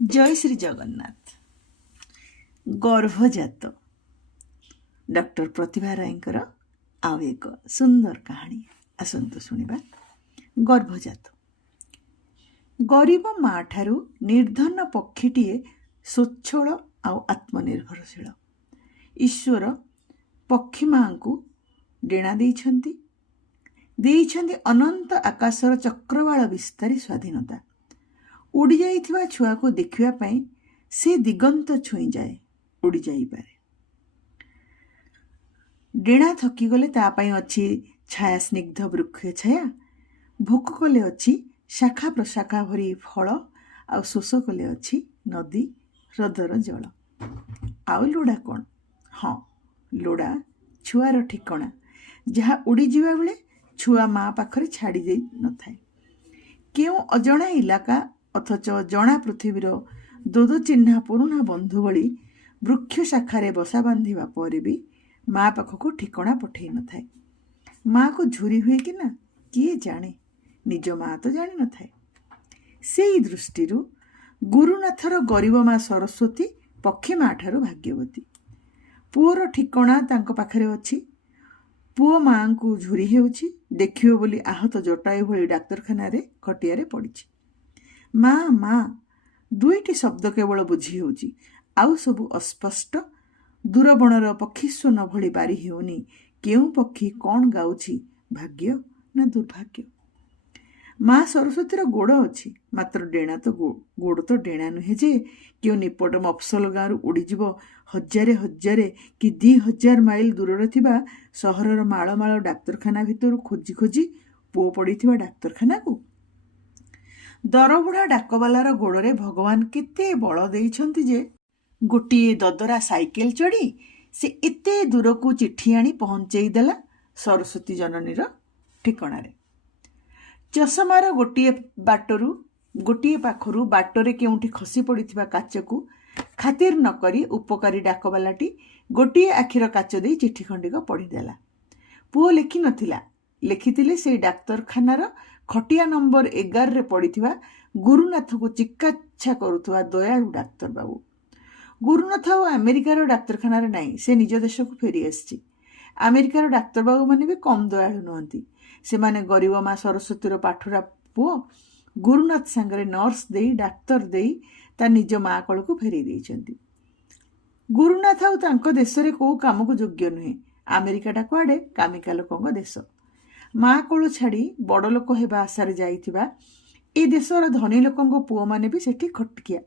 जय श्री जगन्नाथ। गर्भजात डॉक्टर प्रतिभा रायंकर आउ एक सुंदर कहानी आसतु शुणा। गर्भजात गरीब माँ ठारू निर्धन पक्षीटीए स्वच्छल आउ आत्मनिर्भरशील। ईश्वर पक्षी माँ को डेणा देइछन्ति अनंत आकाशर चक्रवाल विस्तारी स्वाधीनता। उड़ी जाइथिबा छुआ को देखिबा पई से दिगंत छुई जाए, उड़ी जाई पारे। डेणा थकी गले ता पई अछि छाया स्निग्ध वृक्ष छाया, भोक कले अछि शाखा प्रशाखा भरी फल, आ शोष कले अछि नदी ह्रदर जल। आउ लोड़ा कौन? हाँ, लोड़ा छुआर ठिकणा, जहाँ उड़ी जीवा बेले छुआ माँ पाखरे छाड़ी दे न थाए। केउ अजणा इलाका अथच जणा पृथ्वीर दोदो चिन्हा पुरुणा बंधु भली वृक्ष शाखारे बसा बांधिबा परे भी माँ पाखक ठिकणा पठेई न थाए। माँ को झुरी हुए कि ना किए जाने, निज माँ तो जानी न थाए। सेई दृष्टिरु गुरुनाथर गरीब माँ सरस्वती पक्षी माँ ठारू भाग्यवती। पुओर ठिकणा तांको पाखरे अछि। पुओ माँ को झुरी हेउछि, देखियो बोली आहत जटायु भली डाक्तरखाना रे खटियारे पड़िछि। माँ माँ दुईटी शब्द केवल बुझी होउछि, आउ सबु अस्पष्ट। दूरबणर पक्षीस्वन भली बारी हेउनी केउ पक्षी कौन गाउछि, भाग्य ना दुर्भाग्य। माँ सरस्वतीर गोड़ अछि, मात्र डेणा तो गोड़ तो डेणा नुहे जे केउ निपट मफसल गाँव उड़ीजीव हजारे हजारे कि 2000 माइल दूर थिबा सहरर माଳ माଳ डाक्तरखाना भितर खोजी खोजी पुओ पड़िथिबा डाक्तरखाना को। दरबुढ़ा डाकबालार गोड़े भगवान केते बल देइछन्ति जे गोटिए ददरा साइकेल चढ़ी से एते दूर को चिठी आनी पहुंचई देला सरस्वती जननीर ठिकणारे। चषमार गोटिए पाखरू बाटरे केउठी खसी पड़िथिबा काचकू खातिर न करी उपकारी डाकबालाटी गोटिए आखिर काच दे चिठी खंडिक पढ़ीदेला। पुओ लिखि नथिला, लिखिथिले से डाक्तरखानार खटिया नंबर 11 रे पड़िथिबा गुरुनाथ को चिकित्सा करुथुवा दयालु डाक्तर बाबू। गुरुनाथ आ अमेरिकार डाक्तरखाना रे नहीं, से निज देश को फेरी आसी। अमेरिकार डाक्तर बाबू माने भी कम दयालु नहंती। से माने गरीब माँ सरस्वतीर पाठुरा पुओ गुरुनाथ सांगरे नर्स देई डाक्तर देई ता निज माँ कल को फेरी देइछन्ती। गुरुनाथ आउ तांको देश रे को काम को योग्य नुहे। अमेरिकाटा कुआडे कामिका लोकंग देश। माँ कोल छाड़ी बड़ लोक हेबा आशारे जाइथिबा ए देशर धनी लोकंग पुओ माने भी सेठी खटकिया।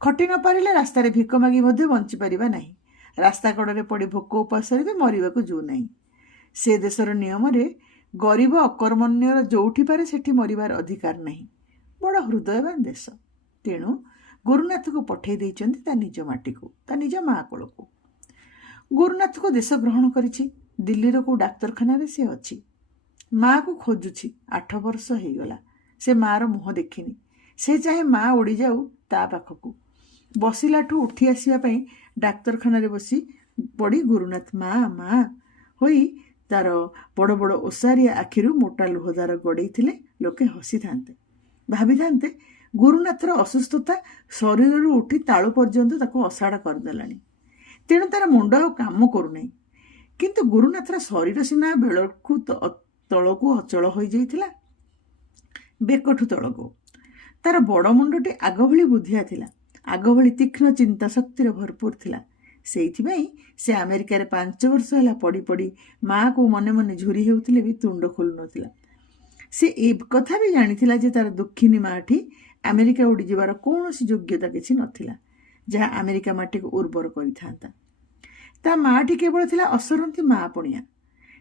खटी न पारिले रास्ता रे भिक मागी मध्ये बंची परिबा नाही। रास्ता कड़े पड़ी भोक उपासरे भी मरिबाकू जो नाही। से देशर नियम रे गरीब अकर्मण्यर जोठी पारे सेठी मरिबार अधिकार नाही। बड़ हृदयवान देश। तेणु गुरुनाथ को पठे देइचन्ति ता निज माटी को, ता निज माँ कोल को। गुरुनाथ को देश ग्रहण करिछि। दिल्लीर को डाक्तरखाना रे से अछि। माँ को खोजुछि। 8 वर्ष हो गला से माँ मुह देखिनी। से चाहे माँ उड़ी जाऊ ता पाखकू। बसिलाठू उठी आसिया पई डाक्तरखाना रे बसी पड़ी गुरुनाथ माँ माँ होई तार बड़ बड़ ओसारिया आखिरु मोटा लुहदार गड़ेइथिले लोके हसी थांते, भाभी थांते गुरुनाथर असुस्थता शरीर उठी तालु पर्यंत ताको असाड़ा करदेलानी। तेणु तार मुंड आ काम करूनाई। किंतु गुरुनाथर शरीर सिना बेलकू तलकू अचल हो जाइथिला, बेकठू तलकू। तार बड़ मुंडटी आग भली बुद्धिया थिला, आग भली तीक्ष्ण चिंता शक्तिर भरपूर थिला। सेइथिबाई से अमेरिकार 5 वर्ष होला पड़ी पड़ी माँ को मने मने झुरी हेउथिले भी तुंड खोलु नथिला। से ए कथा भी जानिथिला जे तार दुखिनी माठी अमेरिका उड़ी जीवार कौनसी योग्यता किछि नथिला, जहाँ अमेरिका माटी को उर्वर करिथांता। ता माटी केवल थिला असरंती माँ पणिया।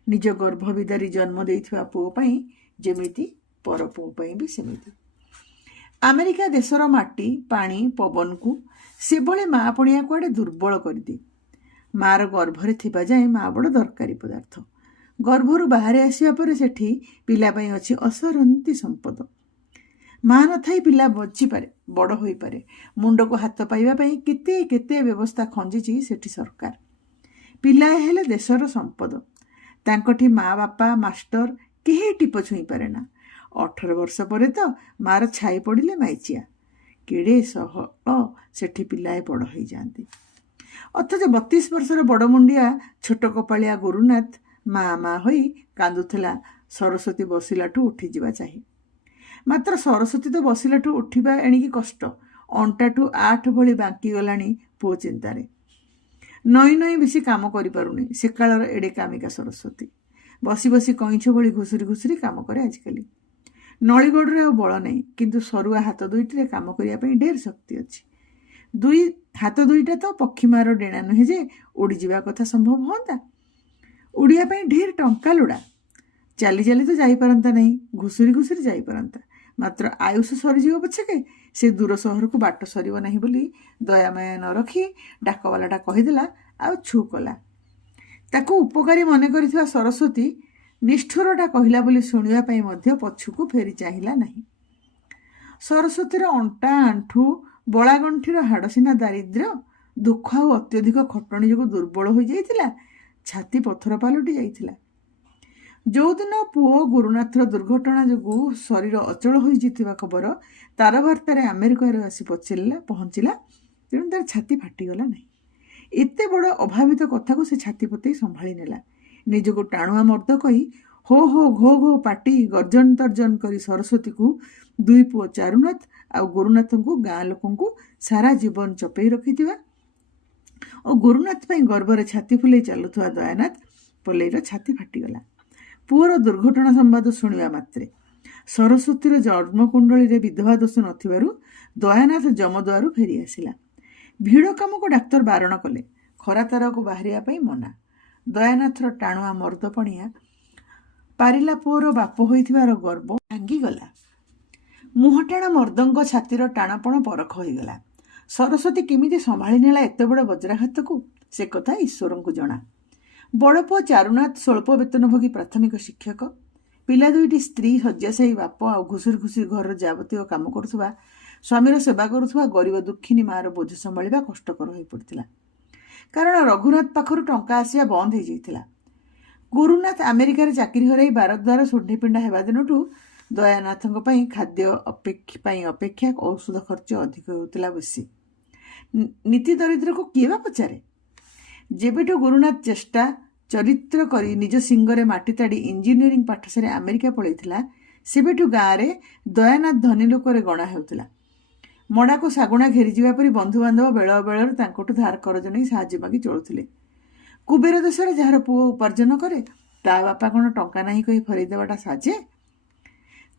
निज गर्भविदारी जन्म देइथिबा पुओ पई जेमिति पर पुओ पई भी सेमिति। अमेरिका देशर माटी पानी पवन को से भले माँ पणिया कुआडे दुर्बल करदे। मार गर्भरे थिबा जाए माँ बड़ दरकारी पदार्थ। गर्भरु बाहर आसिया परे सेठी पिला पई अछि असरंती संपद। माँ न थाई पिला बची पारे, बड़ होई पारे। मुंड को हाथ पाइबा पई केते केते व्यवस्था खंजिछि सेठी सरकार। पिला हेले देशर संपद। तांकठी माँ बापा मास्टर केही टिप छुई पारे ना। 18 वर्ष पर तो मार छाई पड़िले माइचिया। କେଡ଼େ ସହଳ ସେଠି ପିଲାଏ ବଡ଼ ହୋଇଯାଆନ୍ତି। ଅଥଚ 32 ବର୍ଷର ବଡ଼ମୁଣ୍ଡିଆ ଛୋଟ କପାଳିଆ ଗୁରୁନାଥ ମା ମା ହୋଇ କାନ୍ଦୁଥିଲା ସରସ୍ୱତୀ ବସିଲାଠୁ ଉଠିଯିବା ଚାହିଁ। ମାତ୍ର ସରସ୍ୱତୀ ତ ବସିଲାଠୁ ଉଠିବା ଏଣିକି କଷ୍ଟ। ଅଣ୍ଟାଠୁ 8 ଭଳି ବାଙ୍କି ଗଲାଣି ପୁଅ ଚିନ୍ତାରେ। ନଈ ନଈ ବେଶୀ କାମ କରିପାରୁନି ସେ କାଳର ଏଡ଼େ କାମିକା ସରସ୍ୱତୀ। ବସି ବସି କଇଁଛ ଭଳି ଘୁଷୁରି ଘୁଷୁରି କାମ କରେ ଆଜିକାଲି। ନଳିଗଡ଼ରେ ଆଉ ବଳ ନାହିଁ, କିନ୍ତୁ ସରୁଆ ହାତ ଦୁଇଟିରେ କାମ କରିବା ପାଇଁ ଢେର ଶକ୍ତି ଅଛି। ହାତ ଦୁଇଟା ତ ପକ୍ଷୀମାର ଡେଣା ନୁହେଁ ଯେ ଉଡ଼ିଯିବା କଥା ସମ୍ଭବ ହୁଅନ୍ତା। ଉଡ଼ିବା ପାଇଁ ଢେର ଟଙ୍କା ଲୋଡ଼ା। ଚାଲି ଚାଲି ତ ଯାଇପାରନ୍ତା ନାହିଁ, ଘୁଷୁରି ଘୁଷୁରି ଯାଇପାରନ୍ତା। ମାତ୍ର ଆୟୁଷ ସରିଯିବ ପଛକେ ସେ ଦୂର ସହରକୁ ବାଟ ସରିବ ନାହିଁ ବୋଲି ଦୟାମାୟା ନ ରଖି ଡାକବାଲାଟା କହିଦେଲା ଆଉ ଛୁ କଲା। ତାକୁ ଉପକାରୀ ମନେ କରିଥିବା ସରସ୍ୱତୀ ନିଷ୍ଠୁରଟା କହିଲା ବୋଲି ଶୁଣିବା ପାଇଁ ମଧ୍ୟ ପଛକୁ ଫେରି ଚାହିଁଲା ନାହିଁ। ସରସ୍ୱତୀର ଅଣ୍ଟା ଆଣ୍ଠୁ ବଳାଗଣ୍ଠିର ହାଡ଼ସିନା ଦାରିଦ୍ର୍ୟ, ଦୁଃଖ ଆଉ ଅତ୍ୟଧିକ ଖଟଣି ଯୋଗୁଁ ଦୁର୍ବଳ ହୋଇଯାଇଥିଲା। ଛାତି ପଥର ପାଲଟି ଯାଇଥିଲା। ଯେଉଁଦିନ ପୁଅ ଗୁରୁନାଥର ଦୁର୍ଘଟଣା ଯୋଗୁଁ ଶରୀର ଅଚଳ ହୋଇଯାଇଥିବା ଖବର ତାର ବାର୍ତ୍ତାରେ ଆମେରିକାରୁ ଆସି ପହଞ୍ଚିଲା, ତେଣୁ ତାର ଛାତି ଫାଟିଗଲା ନାହିଁ। ଏତେ ବଡ଼ ଅଭାବିତ କଥାକୁ ସେ ଛାତି ପତେଇ ସମ୍ଭାଳି ନେଲା। ନିଜକୁ ଟାଣୁଆ ମର୍ଦ୍ଦ କହି ହୋ ହୋ ଘୋ ଘୋ ପାଟି ଗର୍ଜନ ତର୍ଜନ କରି ସରସ୍ୱତୀକୁ, ଦୁଇ ପୁଅ ଚାରୁନାଥ ଆଉ ଗୁରୁନାଥଙ୍କୁ, ଗାଁ ଲୋକଙ୍କୁ ସାରା ଜୀବନ ଚପେଇ ରଖିଥିବା ଓ ଗୁରୁନାଥ ପାଇଁ ଗର୍ବରେ ଛାତି ଫୁଲେଇ ଚାଲୁଥିବା ଦୟାନାଥ ପଲେଇର ଛାତି ଫାଟିଗଲା। ପୁଅର ଦୁର୍ଘଟଣା ସମ୍ବାଦ ଶୁଣିବା ମାତ୍ରେ ସରସ୍ୱତୀର ଜନ୍ମକୁଣ୍ଡଳୀରେ ବିଧବା ଦୋଷ ନଥିବାରୁ ଦୟାନାଥ ଯମଦୁଆରୁ ଫେରି ଆସିଲା। ଭିଡ଼ କାମକୁ ଡାକ୍ତର ବାରଣ କଲେ, ଖରା ତାରକୁ ବାହାରିବା ପାଇଁ ମନା। ଦୟାନାଥର ଟାଣୁଆ ମର୍ଦ୍ଦପଣିଆ ପାରିଲା ପୁଅର ବାପ ହୋଇଥିବାର ଗର୍ବ ଭାଙ୍ଗିଗଲା। ମୁହଁଟାଣ ମର୍ଦ୍ଦଙ୍କ ଛାତିର ଟାଣପଣ ପରଖ ହୋଇଗଲା। ସରସ୍ୱତୀ କେମିତି ସମ୍ଭାଳି ନେଲା ଏତେ ବଡ଼ ବଜ୍ରାଘାତକୁ ସେ କଥା ଈଶ୍ୱରଙ୍କୁ ଜଣା। ବଡ଼ ପୁଅ ଚାରୁନାଥ ସ୍ୱଳ୍ପ ବେତନଭୋଗୀ ପ୍ରାଥମିକ ଶିକ୍ଷକ। ପିଲା ଦୁଇଟି ସ୍ତ୍ରୀ, ଶଯ୍ୟାଶାୟୀ ବାପ ଆଉ ଘୁଷୁରି ଘୁଷୁରି ଘରର ଯାବତୀୟ କାମ କରୁଥିବା, ସ୍ୱାମୀର ସେବା କରୁଥିବା ଗରିବ ଦୁଃଖିନୀ ମାଆର ବୋଝ ସମ୍ଭାଳିବା କଷ୍ଟକର ହୋଇପଡ଼ିଥିଲା। କାରଣ ରଘୁନାଥ ପାଖରୁ ଟଙ୍କା ଆସିବା ବନ୍ଦ ହୋଇଯାଇଥିଲା। ଗୁରୁନାଥ ଆମେରିକାରେ ଚାକିରି ହରାଇ ବାରଦ୍ୱାର ଶୁଣ୍ଢିପିଣ୍ଡା ହେବା ଦିନଠୁ ଦୟାନାଥଙ୍କ ପାଇଁ ଖାଦ୍ୟ ଅପେକ୍ଷା ଔଷଧ ଖର୍ଚ୍ଚ ଅଧିକ ହେଉଥିଲା ବେଶୀ। ନୀତି ଦରିଦ୍ରକୁ କିଏ ବା ପଚାରେ? ଯେବେଠୁ ଗୁରୁନାଥ ଚେଷ୍ଟା ଚରିତ୍ର କରି ନିଜ ସିଙ୍ଗରେ ମାଟି ତାଡ଼ି ଇଞ୍ଜିନିୟରିଂ ପାଠ ସାରି ଆମେରିକା ପଳାଇଥିଲା, ସେବେଠୁ ଗାଁରେ ଦୟାନାଥ ଧନୀ ଲୋକରେ ଗଣା ହେଉଥିଲା। ମଡ଼ାକୁ ଶାଗୁଣା ଘେରିଯିବା ପରି ବନ୍ଧୁବାନ୍ଧବ ବେଳ ବେଳରେ ତାଙ୍କଠୁ ଧାର କରଜ ନେଇ ସାହାଯ୍ୟ ମାଗି ଚଳୁଥିଲେ। କୁବେର ଦେଶରେ ଯାହାର ପୁଅ ଉପାର୍ଜନ କରେ, ତା ବାପା କ'ଣ ଟଙ୍କା ନାହିଁ କହି ଫେରାଇ ଦେବାଟା ସାଜେ?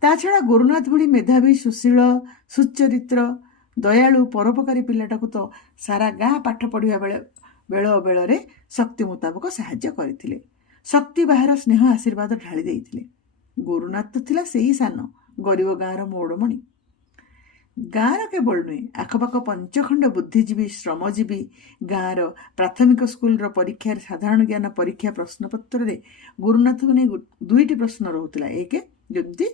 ତା ଛଡ଼ା ଗୁରୁନାଥ ଭଳି ମେଧାବୀ, ସୁଶୀଳ, ସୁଚରିତ୍ର, ଦୟାଳୁ, ପରୋପକାରୀ ପିଲାଟାକୁ ତ ସାରା ଗାଁ ପାଠ ପଢ଼ିବା ବେଳ ବେଳରେ ଶକ୍ତି ମୁତାବକ ସାହାଯ୍ୟ କରିଥିଲେ। ଶକ୍ତି ବାହାର ସ୍ନେହ ଆଶୀର୍ବାଦ ଢାଳି ଦେଇଥିଲେ। ଗୁରୁନାଥ ତ ଥିଲା ସେଇ ସାନ ଗରିବ ଗାଁର ମୌଡ଼ମଣି। ଗାଁର କେବଳ ନୁହେଁ, ଆଖପାଖ ପଞ୍ଚଖଣ୍ଡ ବୁଦ୍ଧିଜୀବୀ, ଶ୍ରମଜୀବୀ ଗାଁର ପ୍ରାଥମିକ ସ୍କୁଲର ପରୀକ୍ଷାରେ ସାଧାରଣ ଜ୍ଞାନ ପରୀକ୍ଷା ପ୍ରଶ୍ନପତ୍ରରେ ଗୁରୁନାଥକୁ ନେଇ 2ଟି ପ୍ରଶ୍ନ ରହୁଥିଲା। ଏକ, ଯେମିତି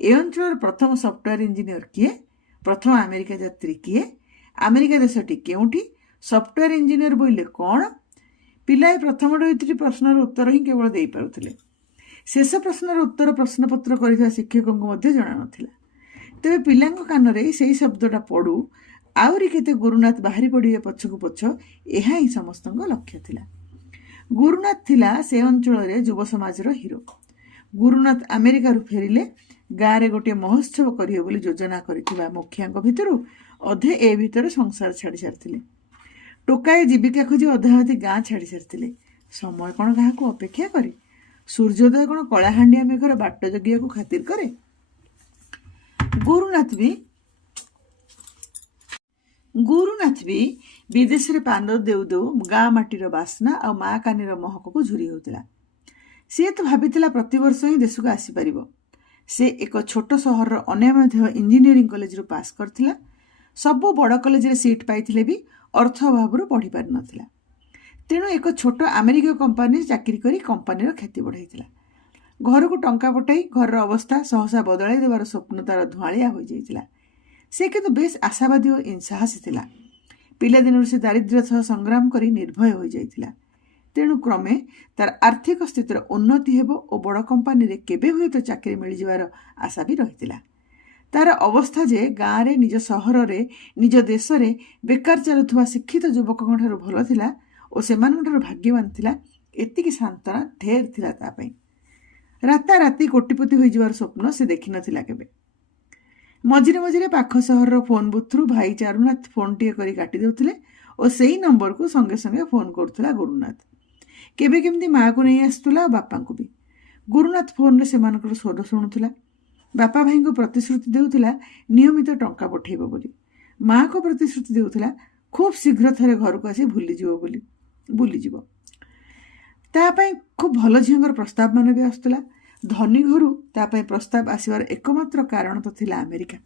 ଏ ଅଞ୍ଚଳର ପ୍ରଥମ ସଫ୍ଟୱେୟାର ଇଞ୍ଜିନିୟର କିଏ? ପ୍ରଥମ ଆମେରିକା ଯାତ୍ରୀ କିଏ? ଆମେରିକା ଦେଶଟି କେଉଁଠି? ସଫ୍ଟୱେୟାର ଇଞ୍ଜିନିୟର ବୋଇଲେ କ'ଣ? ପିଲାଏ ପ୍ରଥମ 2ଟି ପ୍ରଶ୍ନର ଉତ୍ତର ହିଁ କେବଳ ଦେଇପାରୁଥିଲେ। ଶେଷ ପ୍ରଶ୍ନର ଉତ୍ତର ପ୍ରଶ୍ନପତ୍ର କରିଥିବା ଶିକ୍ଷକଙ୍କୁ ମଧ୍ୟ ଜଣାନଥିଲା। ତେବେ ପିଲାଙ୍କ କାନରେ ସେଇ ଶବ୍ଦଟା ପଡ଼ୁ, ଆହୁରି କେତେ ଗୁରୁନାଥ ବାହାରି ପଡ଼ିବେ ପଛକୁ ପଛ, ଏହା ହିଁ ସମସ୍ତଙ୍କ ଲକ୍ଷ୍ୟ ଥିଲା। ଗୁରୁନାଥ ଥିଲା ସେ ଅଞ୍ଚଳରେ ଯୁବ ସମାଜର ହିରୋ। ଗୁରୁନାଥ ଆମେରିକାରୁ ଫେରିଲେ ଗାଁରେ ଗୋଟିଏ ମହୋତ୍ସବ କରିବେ ବୋଲି ଯୋଜନା କରିଥିବା ମୁଖିଆଙ୍କ ଭିତରୁ ଅଧେ ଏ ଭିତରେ ସଂସାର ଛାଡ଼ି ସାରିଥିଲେ। ଟୋକାଏ ଜୀବିକା ଖୋଜି ଅଧାଅଧି ଗାଁ ଛାଡ଼ି ସାରିଥିଲେ। ସମୟ କ'ଣ କାହାକୁ ଅପେକ୍ଷା କରେ? ସୂର୍ଯ୍ୟୋଦୟ କ'ଣ କଳାହାଣ୍ଡିଆ ମେଘର ବାଟ ଜଗିବାକୁ ଖାତିର କରେ? ଗୁରୁନାଥ ବି ବିଦେଶରେ ପାନ ଦେଉ ଦେଉ ଗାଁ ମାଟିର ବାସ୍ନା ଆଉ ମା କାନିର ମହକକୁ ଝୁରି ହେଉଥିଲା। ସିଏ ତ ଭାବିଥିଲା ପ୍ରତିବର୍ଷ ହିଁ ଦେଶକୁ ଆସିପାରିବ। ସେ ଏକ ଛୋଟ ସହରର ଅନାମଧ୍ୟ ଇଞ୍ଜିନିୟରିଂ କଲେଜରୁ ପାସ୍ କରିଥିଲା। ସବୁ ବଡ଼ କଲେଜରେ ସିଟ୍ ପାଇଥିଲେ ବି ଅର୍ଥ ଅଭାବରୁ ପଢ଼ିପାରିନଥିଲା। ତେଣୁ ଏକ ଛୋଟ ଆମେରିକୀୟ କମ୍ପାନୀରେ ଚାକିରି କରି କମ୍ପାନୀର ଖ୍ୟାତି ବଢ଼ାଇଥିଲା। ଘରକୁ ଟଙ୍କା ପଠାଇ ଘରର ଅବସ୍ଥା ସହସା ବଦଳାଇ ଦେବାର ସ୍ୱପ୍ନ ତାର ଧୂଆଳିଆ ହୋଇଯାଇଥିଲା। ସେ କିନ୍ତୁ ବେଶ୍ ଆଶାବାଦୀ ଓ ସାହସୀ ଥିଲା। ପିଲାଦିନରୁ ସେ ଦାରିଦ୍ର୍ୟ ସହ ସଂଗ୍ରାମ କରି ନିର୍ଭୟ ହୋଇଯାଇଥିଲା। ତେଣୁ କ୍ରମେ ତାର ଆର୍ଥିକ ସ୍ଥିତିର ଉନ୍ନତି ହେବ ଓ ବଡ଼ କମ୍ପାନୀରେ କେବେ ହୁଏତ ଚାକିରି ମିଳିଯିବାର ଆଶା ବି ରହିଥିଲା। ତାର ଅବସ୍ଥା ଯେ ଗାଁରେ, ନିଜ ସହରରେ, ନିଜ ଦେଶରେ ବେକାର ଚାଲୁଥିବା ଶିକ୍ଷିତ ଯୁବକଙ୍କ ଠାରୁ ଭଲ ଥିଲା ଓ ସେମାନଙ୍କ ଠାରୁ ଭାଗ୍ୟବାନ ଥିଲା, ଏତିକି ସାନ୍ତ୍ୱନା ଢେର ଥିଲା ତା ପାଇଁ। ରାତାରାତି କୋଟିପତି ହୋଇଯିବାର ସ୍ୱପ୍ନ ସେ ଦେଖିନଥିଲା କେବେ। ମଝିରେ ମଝିରେ ପାଖ ସହରର ଫୋନ୍ ବୁଥରୁ ଭାଇ ଚାରୁନାଥ ଫୋନ୍ଟିଏ କରି କାଟି ଦେଉଥିଲେ ଓ ସେଇ ନମ୍ବରକୁ ସଙ୍ଗେ ସଙ୍ଗେ ଫୋନ୍ କରୁଥିଲା ଗୁରୁନାଥ। କେବେ କେମିତି ମାଆକୁ ନେଇ ଆସୁଥିଲା ଆଉ ବାପାଙ୍କୁ ବି। ଗୁରୁନାଥ ଫୋନ୍ରେ ସେମାନଙ୍କର ସ୍ୱର ଶୁଣୁଥିଲା। ବାପା ଭାଇଙ୍କୁ ପ୍ରତିଶ୍ରୁତି ଦେଉଥିଲା ନିୟମିତ ଟଙ୍କା ପଠାଇବ ବୋଲି। ମାଆକୁ ପ୍ରତିଶ୍ରୁତି ଦେଉଥିଲା ଖୁବ୍ ଶୀଘ୍ର ଥରେ ଘରକୁ ଆସି ବୁଲିଯିବ। ତା ପାଇଁ ଖୁବ୍ ଭଲ ଝିଅଙ୍କର ପ୍ରସ୍ତାବ ମାନ ବି ଆସୁଥିଲା। ଧନୀ ଘରୁ ତା ପାଇଁ ପ୍ରସ୍ତାବ ଆସିବାର ଏକମାତ୍ର କାରଣ ତ ଥିଲା ଆମେରିକା।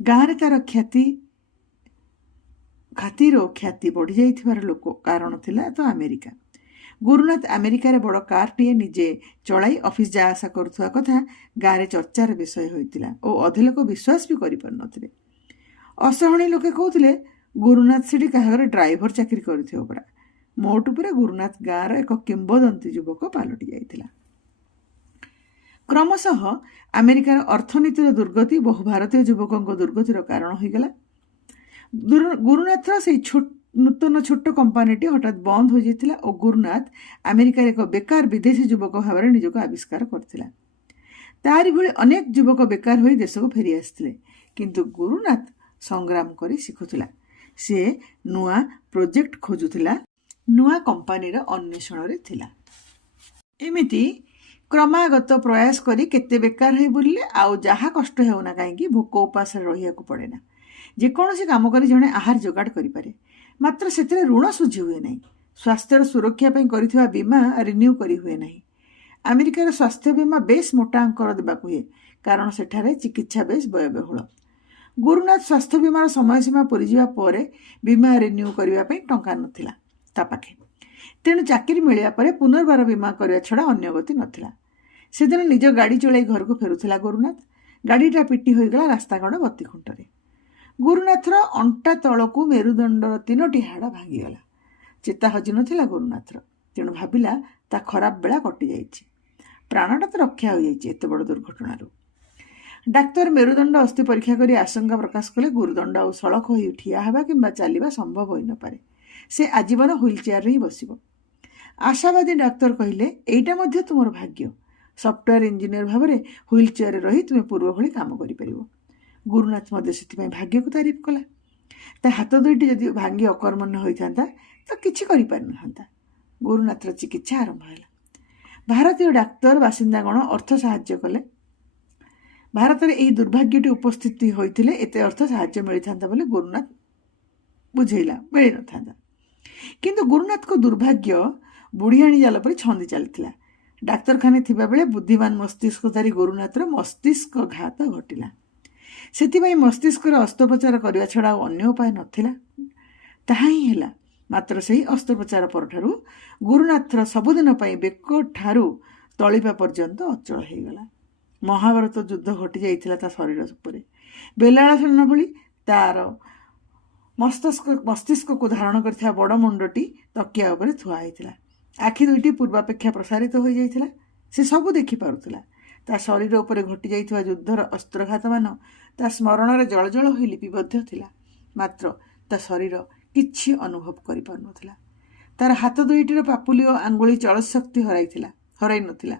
ଗାଁରେ ତାର ଖାତିର ଓ ଖ୍ୟାତି ବଢ଼ିଯାଇଥିବାର କାରଣ ଥିଲା ତ ଆମେରିକା। ଗୁରୁନାଥ ଆମେରିକାରେ ବଡ଼ କାର୍ଟିଏ ନିଜେ ଚଳାଇ ଅଫିସ୍ ଯା ଆସା କରୁଥିବା କଥା ଗାଁରେ ଚର୍ଚ୍ଚାର ବିଷୟ ହୋଇଥିଲା ଓ ଅଧେ ଲୋକ ବିଶ୍ୱାସ ବି କରିପାରୁନଥିଲେ। ଅସହଣୀ ଲୋକେ କହୁଥିଲେ ଗୁରୁନାଥ ସେଠି କାହାଘରେ ଡ୍ରାଇଭର ଚାକିରି କରିଥିବ ପରା। ମୋଟ ଉପରେ ଗୁରୁନାଥ ଗାଁର ଏକ କିମ୍ବଦନ୍ତୀ ଯୁବକ ପାଲଟି ଯାଇଥିଲା। କ୍ରମଶଃ ଆମେରିକାର ଅର୍ଥନୀତିର ଦୁର୍ଗତି ବହୁ ଭାରତୀୟ ଯୁବକଙ୍କ ଦୁର୍ଗତିର କାରଣ ହୋଇଗଲା। ଗୁରୁନାଥର ସେଇ ନୂତନ ଛୋଟ କମ୍ପାନୀଟି ହଠାତ୍ ବନ୍ଦ ହୋଇଯାଇଥିଲା ଓ ଗୁରୁନାଥ ଆମେରିକାରେ ଏକ ବେକାର ବିଦେଶୀ ଯୁବକ ଭାବରେ ନିଜକୁ ଆବିଷ୍କାର କରିଥିଲା। ତାରି ଭଳି ଅନେକ ଯୁବକ ବେକାର ହୋଇ ଦେଶକୁ ଫେରି ଆସିଥିଲେ, କିନ୍ତୁ ଗୁରୁନାଥ ସଂଗ୍ରାମ କରି ଶିଖୁଥିଲା। ସେ ନୂଆ ପ୍ରୋଜେକ୍ଟ ଖୋଜୁଥିଲା, ନୂଆ କମ୍ପାନୀର ଅନ୍ୱେଷଣରେ ଥିଲା। ଏମିତି କ୍ରମାଗତ ପ୍ରୟାସ କରି କେତେ ବେକାର ହୋଇ ବୁଲିଲେ ଆଉ ଯାହା କଷ୍ଟ ହେଉନା କାହିଁକି ଭୋକ ଉପାସରେ ରହିବାକୁ ପଡ଼େ ନା। ଯେକୌଣସି କାମ କରି ଜଣେ ଆହାର ଯୋଗାଡ଼ କରିପାରେ, ମାତ୍ର ସେଥିରେ ଋଣ ଶୁଝି ହୁଏ ନାହିଁ। ସ୍ୱାସ୍ଥ୍ୟର ସୁରକ୍ଷା ପାଇଁ କରିଥିବା ବୀମା ରିନ୍ୟୁ କରି ହୁଏ ନାହିଁ। ଆମେରିକାର ସ୍ୱାସ୍ଥ୍ୟ ବୀମା ବେଶ୍ ମୋଟା ଅଙ୍କର ଦେବାକୁ ହୁଏ, କାରଣ ସେଠାରେ ଚିକିତ୍ସା ବେଶ୍ ବ୍ୟୟବହୁଳ। ଗୁରୁନାଥ ସ୍ୱାସ୍ଥ୍ୟ ବୀମାର ସମୟସୀମା ପୂରିଯିବା ପରେ ବୀମା ରିନ୍ୟୁ କରିବା ପାଇଁ ଟଙ୍କା ନଥିଲା ତା ପାଖେ। ତେଣୁ ଚାକିରି ମିଳିବା ପରେ ପୁନର୍ବାର ବୀମା କରିବା ଛଡ଼ା ଅନ୍ୟ ଗତି ନଥିଲା। ସେଦିନ ନିଜ ଗାଡ଼ି ଚଳାଇ ଘରକୁ ଫେରୁଥିଲା ଗୁରୁନାଥ। ଗାଡ଼ିଟା ପିଟି ହୋଇଗଲା ରାସ୍ତାକଡ଼ ବତୀଖୁଣ୍ଟରେ। ଗୁରୁନାଥର ଅଣ୍ଟା ତଳକୁ ମେରୁଦଣ୍ଡର 3ଟି ହାଡ଼ ଭାଙ୍ଗିଗଲା। ଚେତା ହଜି ନଥିଲା ଗୁରୁନାଥର। ତେଣୁ ଭାବିଲା ତା ଖରାପ ବେଳା କଟିଯାଇଛି, ପ୍ରାଣଟା ତ ରକ୍ଷା ହୋଇଯାଇଛି ଏତେ ବଡ଼ ଦୁର୍ଘଟଣାରୁ। ଡାକ୍ତର ମେରୁଦଣ୍ଡ ଅସ୍ଥି ପରୀକ୍ଷା କରି ଆଶଙ୍କା ପ୍ରକାଶ କଲେ ଗୁରୁଦଣ୍ଡ ଆଉ ସଳଖ ହୋଇ ଠିଆ ହେବା କିମ୍ବା ଚାଲିବା ସମ୍ଭବ ହୋଇନପାରେ। ସେ ଆଜୀବନ ହୁଇଲ୍ ଚେୟାରରେ ହିଁ ବସିବ। ଆଶାବାଦୀ ଡାକ୍ତର କହିଲେ, ଏଇଟା ମଧ୍ୟ ତୁମର ଭାଗ୍ୟ। ସଫ୍ଟୱେୟାର ଇଞ୍ଜିନିୟର ଭାବରେ ହୁଇଲ୍ ଚେୟାରରେ ରହି ତୁମେ ପୂର୍ବ ଭଳି କାମ କରିପାରିବ। ଗୁରୁନାଥ ମଧ୍ୟ ସେଥିପାଇଁ ଭାଗ୍ୟକୁ ତାରିଫ କଲା। ତା ହାତ ଦୁଇଟି ଯଦି ଭାଙ୍ଗି ଅକର୍ମଣ୍ୟ ହୋଇଥାନ୍ତା ତ କିଛି କରିପାରିନଥାନ୍ତା। ଗୁରୁନାଥର ଚିକିତ୍ସା ଆରମ୍ଭ ହେଲା। ଭାରତୀୟ ଡାକ୍ତର ବାସିନ୍ଦାଗଣ ଅର୍ଥ ସାହାଯ୍ୟ କଲେ। ଭାରତରେ ଏହି ଦୁର୍ଭାଗ୍ୟଟି ଉପସ୍ଥିତି ହୋଇଥିଲେ ଏତେ ଅର୍ଥ ସାହାଯ୍ୟ ମିଳିଥାନ୍ତା ବୋଲି ଗୁରୁନାଥ ବୁଝେଇଲା, ମିଳିନଥାନ୍ତା। କିନ୍ତୁ ଗୁରୁନାଥଙ୍କ ଦୁର୍ଭାଗ୍ୟ ବୁଢ଼ିଆଣୀ ଜାଲ ପରି ଛନ୍ଦି ଚାଲିଥିଲା। ଡାକ୍ତରଖାନାରେ ଥିବାବେଳେ ବୁଦ୍ଧିମାନ ମସ୍ତିଷ୍କଧାରୀ ଗୁରୁନାଥର ମସ୍ତିଷ୍କ ଘାତ ଘଟିଲା। ସେଥିପାଇଁ ମସ୍ତିଷ୍କର ଅସ୍ତ୍ରୋପଚାର କରିବା ଛଡ଼ା ଆଉ ଅନ୍ୟ ଉପାୟ ନଥିଲା। ତାହା ହିଁ ହେଲା। ମାତ୍ର ସେହି ଅସ୍ତ୍ରୋପଚାର ପରଠାରୁ ଗୁରୁନାଥର ସବୁଦିନ ପାଇଁ ବେକଠାରୁ ତଳିପା ପର୍ଯ୍ୟନ୍ତ ଅଚଳ ହୋଇଗଲା। ମହାଭାରତ ଯୁଦ୍ଧ ଘଟି ଯାଇଥିଲା ତା ଶରୀର ଉପରେ। ବେଲାଳସେନ ଭଳି ତାର ମସ୍ତିଷ୍କକୁ ଧାରଣ କରିଥିବା ବଡ଼ ମୁଣ୍ଡଟି ତକିଆ ଉପରେ ଥୁଆ ହୋଇଥିଲା। ଆଖି ଦୁଇଟି ପୂର୍ବାପେକ୍ଷା ପ୍ରସାରିତ ହୋଇଯାଇଥିଲା। ସେ ସବୁ ଦେଖିପାରୁଥିଲା। ତା ଶରୀର ଉପରେ ଘଟି ଯାଇଥିବା ଯୁଦ୍ଧର ଅସ୍ତ୍ରଘାତମାନ ତା ସ୍ମରଣରେ ଜଳଜଳ ହୋଇ ଲିପିବଦ୍ଧ ଥିଲା। ମାତ୍ର ତା ଶରୀର କିଛି ଅନୁଭବ କରିପାରୁନଥିଲା। ତାର ହାତ ଦୁଇଟିର ପାପୁଲି ଓ ଆଙ୍ଗୁଳି ଚଳଶକ୍ତି ହରାଇ ନଥିଲା।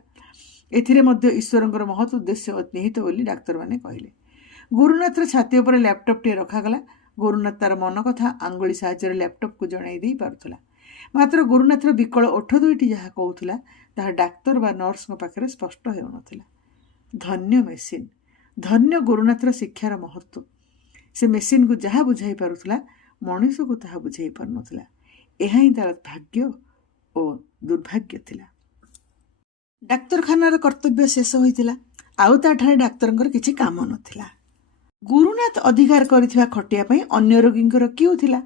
ଏଥିରେ ମଧ୍ୟ ଈଶ୍ୱରଙ୍କର ମହତ୍ ଉଦ୍ଦେଶ୍ୟ ନିହିତ ବୋଲି ଡାକ୍ତରମାନେ କହିଲେ। ଗୁରୁନାଥର ଛାତି ଉପରେ ଲ୍ୟାପଟପ୍ଟିଏ ରଖାଗଲା। ଗୁରୁନାଥ ତାର ମନ କଥା ଆଙ୍ଗୁଳି ସାହାଯ୍ୟରେ ଲ୍ୟାପଟପ୍କୁ ଜଣାଇ ଦେଇ ପାରୁଥିଲା। ମାତ୍ର ଗୁରୁନାଥର ବିକଳ ଓଠ ଦୁଇଟି ଯାହା କହୁଥିଲା ତାହା ଡାକ୍ତର ବା ନର୍ସଙ୍କ ପାଖରେ ସ୍ପଷ୍ଟ ହେଉନଥିଲା। ଧନ୍ୟ ମେସିନ୍, ଧନ୍ୟ ଗୁରୁନାଥର ଶିକ୍ଷାର ମହତ୍ତ୍ୱ। ସେ ମେସିନ୍କୁ ଯାହା ବୁଝାଇ ପାରୁଥିଲା ମଣିଷକୁ ତାହା ବୁଝାଇ ପାରୁନଥିଲା। ଏହା ହିଁ ତାର ଭାଗ୍ୟ ଓ ଦୁର୍ଭାଗ୍ୟ ଥିଲା। ଡାକ୍ତରଖାନାର କର୍ତ୍ତବ୍ୟ ଶେଷ ହୋଇଥିଲା। ଆଉ ତାଠାରେ ଡାକ୍ତରଙ୍କର କିଛି କାମ ନଥିଲା। ଗୁରୁନାଥ ଅଧିକାର କରିଥିବା ଖଟିବା ପାଇଁ ଅନ୍ୟ ରୋଗୀଙ୍କର କ୍ୟୁ ଥିଲା।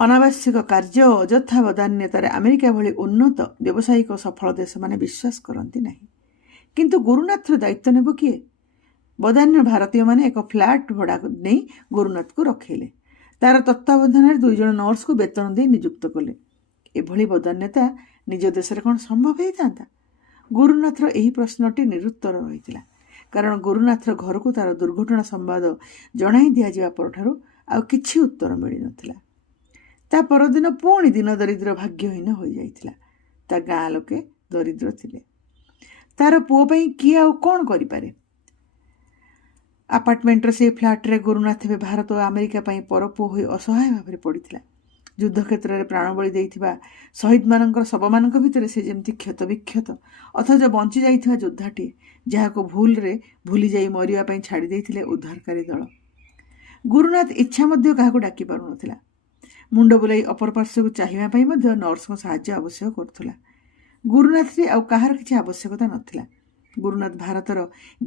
ଅନାବଶ୍ୟକ କାର୍ଯ୍ୟ ଓ ଅଯଥା ବଦାନ୍ୟତାରେ ଆମେରିକା ଭଳି ଉନ୍ନତ ବ୍ୟବସାୟିକ ସଫଳ ଦେଶମାନେ ବିଶ୍ୱାସ କରନ୍ତି ନାହିଁ। କିନ୍ତୁ ଗୁରୁନାଥର ଦାୟିତ୍ୱ ନେବ କିଏ? ବଦାନ୍ୟ ଭାରତୀୟମାନେ ଏକ ଫ୍ଲାଟ୍ ଭଡ଼ା ନେଇ ଗୁରୁନାଥକୁ ରଖେଇଲେ। ତାର ତତ୍ତ୍ୱାବଧାନରେ 2 ଜଣ ନର୍ସକୁ ବେତନ ଦେଇ ନିଯୁକ୍ତ କଲେ। ଏଭଳି ବଦାନ୍ୟତା ନିଜ ଦେଶରେ କ'ଣ ସମ୍ଭବ ହେଇଥାନ୍ତା? ଗୁରୁନାଥର ଏହି ପ୍ରଶ୍ନଟି ନିରୁତ୍ତର ରହିଥିଲା। କାରଣ ଗୁରୁନାଥର ଘରକୁ ତାର ଦୁର୍ଘଟଣା ସମ୍ବାଦ ଜଣାଇ ଦିଆଯିବା ପରଠାରୁ ଆଉ କିଛି ଉତ୍ତର ମିଳିନଥିଲା। ତା ପରଦିନ ପୁଣି ଦିନ ଦରିଦ୍ର ଭାଗ୍ୟହୀନ ହୋଇଯାଇଥିଲା। ତା ଗାଁ ଲୋକେ ଦରିଦ୍ର ଥିଲେ। ତାର ପୁଅ ପାଇଁ କିଏ ଆଉ କ'ଣ କରିପାରେ? ଆପାର୍ଟମେଣ୍ଟର ସେଇ ଫ୍ଲାଟ୍ରେ ଗୁରୁନାଥ ଏବେ ଭାରତ ଓ ଆମେରିକା ପାଇଁ ପରପୁଅ ହୋଇ ଅସହାୟ ଭାବରେ ପଡ଼ିଥିଲା। ଯୁଦ୍ଧକ୍ଷେତ୍ରରେ ପ୍ରାଣବଳି ଦେଇଥିବା ଶହୀଦମାନଙ୍କର ଶବମାନଙ୍କ ଭିତରେ ସେ ଯେମିତି କ୍ଷତବିକ୍ଷତ, ଅଥଚ ବଞ୍ଚି ଯାଇଥିବା ଯୋଦ୍ଧାଟିଏ, ଯାହାକୁ ଭୁଲରେ ଭୁଲି ଯାଇ ମରିବା ପାଇଁ ଛାଡ଼ି ଦେଇଥିଲେ ଉଦ୍ଧାରକାରୀ ଦଳ। ଗୁରୁନାଥ ଇଚ୍ଛା ମଧ୍ୟ କାହାକୁ ଡାକି ପାରୁନଥିଲା। ମୁଣ୍ଡ ବୁଲାଇ ଅପର ପାର୍ଶ୍ୱକୁ ଚାହିଁବା ପାଇଁ ମଧ୍ୟ ନର୍ସଙ୍କ ସାହାଯ୍ୟ ଆବଶ୍ୟକ କରୁଥିଲା। ଗୁରୁନାଥରେ ଆଉ କାହାର କିଛି ଆବଶ୍ୟକତା ନଥିଲା। ଗୁରୁନାଥ ଭାରତର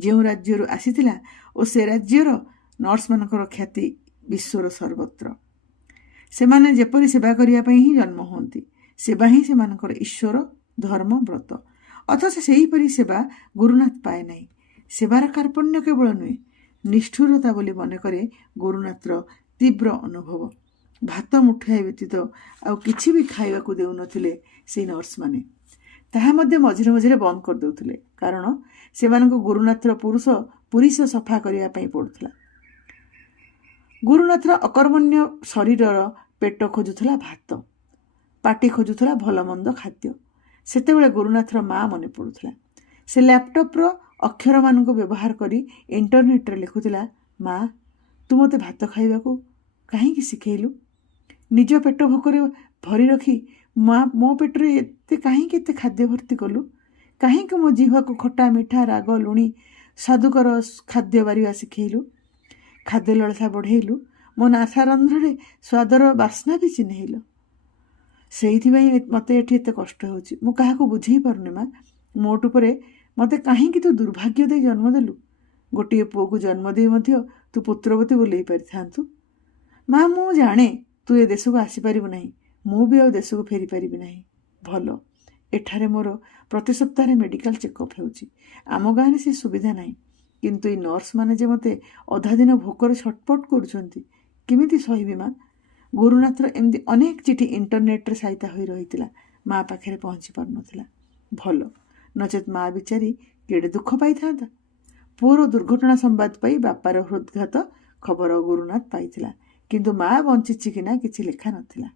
ଯେଉଁ ରାଜ୍ୟରୁ ଆସିଥିଲା ଓ ସେ ରାଜ୍ୟର ନର୍ସମାନଙ୍କର ଖ୍ୟାତି ବିଶ୍ୱର ସର୍ବତ୍ର। ସେମାନେ ଯେପରି ସେବା କରିବା ପାଇଁ ହିଁ ଜନ୍ମ ହୁଅନ୍ତି, ସେବା ହିଁ ସେମାନଙ୍କର ଈଶ୍ୱର, ଧର୍ମ, ବ୍ରତ। ଅଥଚ ସେହିପରି ସେବା ଗୁରୁନାଥ ପାଏ ନାହିଁ। ସେବାର କାର୍ପଣ୍ୟ କେବଳ ନୁହେଁ, ନିଷ୍ଠୁରତା ବୋଲି ମନେକରେ ଗୁରୁନାଥର ତୀବ୍ର ଅନୁଭବ। ଭାତ ମୁଠାଏ ବ୍ୟତୀତ ଆଉ କିଛି ବି ଖାଇବାକୁ ଦେଉନଥିଲେ ସେଇ ନର୍ସମାନେ। ତାହା ମଧ୍ୟ ମଝିରେ ମଝିରେ ବନ୍ଦ କରିଦେଉଥିଲେ, କାରଣ ସେମାନଙ୍କୁ ଗୁରୁନାଥର ପୁରୁଷ ସଫା କରିବା ପାଇଁ ପଡ଼ୁଥିଲା। ଗୁରୁନାଥର ଅକର୍ମଣ୍ୟ ଶରୀରର ପେଟ ଖୋଜୁଥିଲା ଭାତ, ପାଟି ଖୋଜୁଥିଲା ଭଲ ମନ୍ଦ ଖାଦ୍ୟ। ସେତେବେଳେ ଗୁରୁନାଥର ମା ମନେ ପଡ଼ୁଥିଲା। ସେ ଲ୍ୟାପଟପ୍ର ଅକ୍ଷରମାନଙ୍କୁ ବ୍ୟବହାର କରି ଇଣ୍ଟରନେଟ୍ରେ ଲେଖୁଥିଲା, ମା, ତୁ ମୋତେ ଭାତ ଖାଇବାକୁ କାହିଁକି ଶିଖେଇଲୁ? ନିଜ ପେଟ ଭୋକରେ ଭରି ରଖି ମୋ ପେଟରେ କାହିଁକି ଏତେ ଖାଦ୍ୟ ଭର୍ତ୍ତି କଲୁ? କାହିଁକି ମୋ ଜିହ୍ବାକୁ ଖଟା, ମିଠା, ରାଗ, ଲୁଣି, ସ୍ୱାଦୁକର ଖାଦ୍ୟ ବାରିବା ଶିଖେଇଲୁ? ଖାଦ୍ୟ ଲଳସା ବଢ଼େଇଲୁ, ମୋ ନାସାରନ୍ଧ୍ରରେ ସ୍ୱାଦର ବାସ୍ନା ବି ଚିହ୍ନେଇଲ। ସେଇଥିପାଇଁ ମୋତେ ଏଠି ଏତେ କଷ୍ଟ ହେଉଛି। ମୁଁ କାହାକୁ ବୁଝେଇ ପାରୁନି ମା। ମୋଟ ଉପରେ ମୋତେ କାହିଁକି ତୁ ଦୁର୍ଭାଗ୍ୟ ଦେଇ ଜନ୍ମ ଦେଲୁ? ଗୋଟିଏ ପୁଅକୁ ଜନ୍ମ ଦେଇ ମଧ୍ୟ ତୁ ପୁତ୍ରବତୀ ବୁଲେଇ ପାରିଥାନ୍ତୁ। ମା, ମୁଁ ଜାଣେ ତୁ ଏ ଦେଶକୁ ଆସିପାରିବୁ ନାହିଁ। ମୁଁ ବି ଆଉ ଦେଶକୁ ଫେରିପାରିବି ନାହିଁ। ଭଲ, ଏଠାରେ ମୋର ପ୍ରତି ସପ୍ତାହରେ ମେଡ଼ିକାଲ ଚେକଅପ୍ ହେଉଛି। ଆମ ଗାଁରେ ସେ ସୁବିଧା ନାହିଁ। କିନ୍ତୁ ଏଇ ନର୍ସମାନେ ଯେ ମୋତେ ଅଧା ଦିନ ଭୋକରେ ଛଟପଟ କରୁଛନ୍ତି, କେମିତି ସହିବି ମା? ଗୁରୁନାଥର ଏମିତି ଅନେକ ଚିଠି ଇଣ୍ଟରନେଟ୍ରେ ସାଇତା ହୋଇ ରହିଥିଲା। ମା ପାଖରେ ପହଞ୍ଚି ପାରୁନଥିଲା। ଭଲ, ନଚେତ୍ ମା ବିଚାରୀ କେଡ଼େ ଦୁଃଖ ପାଇଥାନ୍ତା। ପୁଅର ଦୁର୍ଘଟଣା ସମ୍ବାଦ ପାଇ ବାପାର ହୃଦଘାତ ଖବର ଗୁରୁନାଥ ପାଇଥିଲା, କିନ୍ତୁ ମା ବଞ୍ଚିଛି କିନା କିଛି ଲେଖା ନଥିଲା।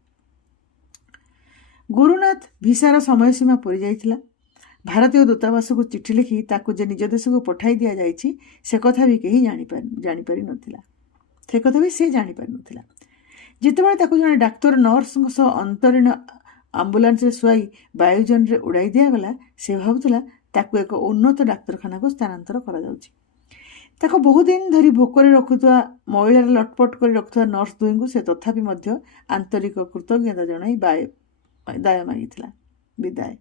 ଗୁରୁନାଥ ଭିସାର ସମୟସୀମା ପୂରି ଯାଇଥିଲା। ଭାରତୀୟ ଦୂତାବାସକୁ ଚିଠି ଲେଖି ତାକୁ ଯେ ନିଜ ଦେଶକୁ ପଠାଇ ଦିଆଯାଇଛି ସେ କଥା ବି କେହି ଜାଣିପାରିନଥିଲା। ଯେତେବେଳେ ତାକୁ ଜଣେ ଡାକ୍ତର ନର୍ସଙ୍କ ସହ ଅନ୍ତରୀଣ ଆମ୍ବୁଲାନ୍ସରେ ଶୁଆଇ ବାୟୁଯାନରେ ଉଡ଼ାଇ ଦିଆଗଲା, ସେ ଭାବୁଥିଲା ତାକୁ ଏକ ଉନ୍ନତ ଡାକ୍ତରଖାନାକୁ ସ୍ଥାନାନ୍ତର କରାଯାଉଛି। ତାକୁ ବହୁଦିନ ଧରି ଭୋକରେ ରଖୁଥିବା, ମଇଳାରେ ଲଟପଟ କରି ରଖୁଥିବା ନର୍ସ ଦୁହିଁଙ୍କୁ ସେ ତଥାପି ମଧ୍ୟ ଆନ୍ତରିକ କୃତଜ୍ଞତା ଜଣାଇ ଦାୟ ମାଗିଥିଲା। ବିଦାୟ।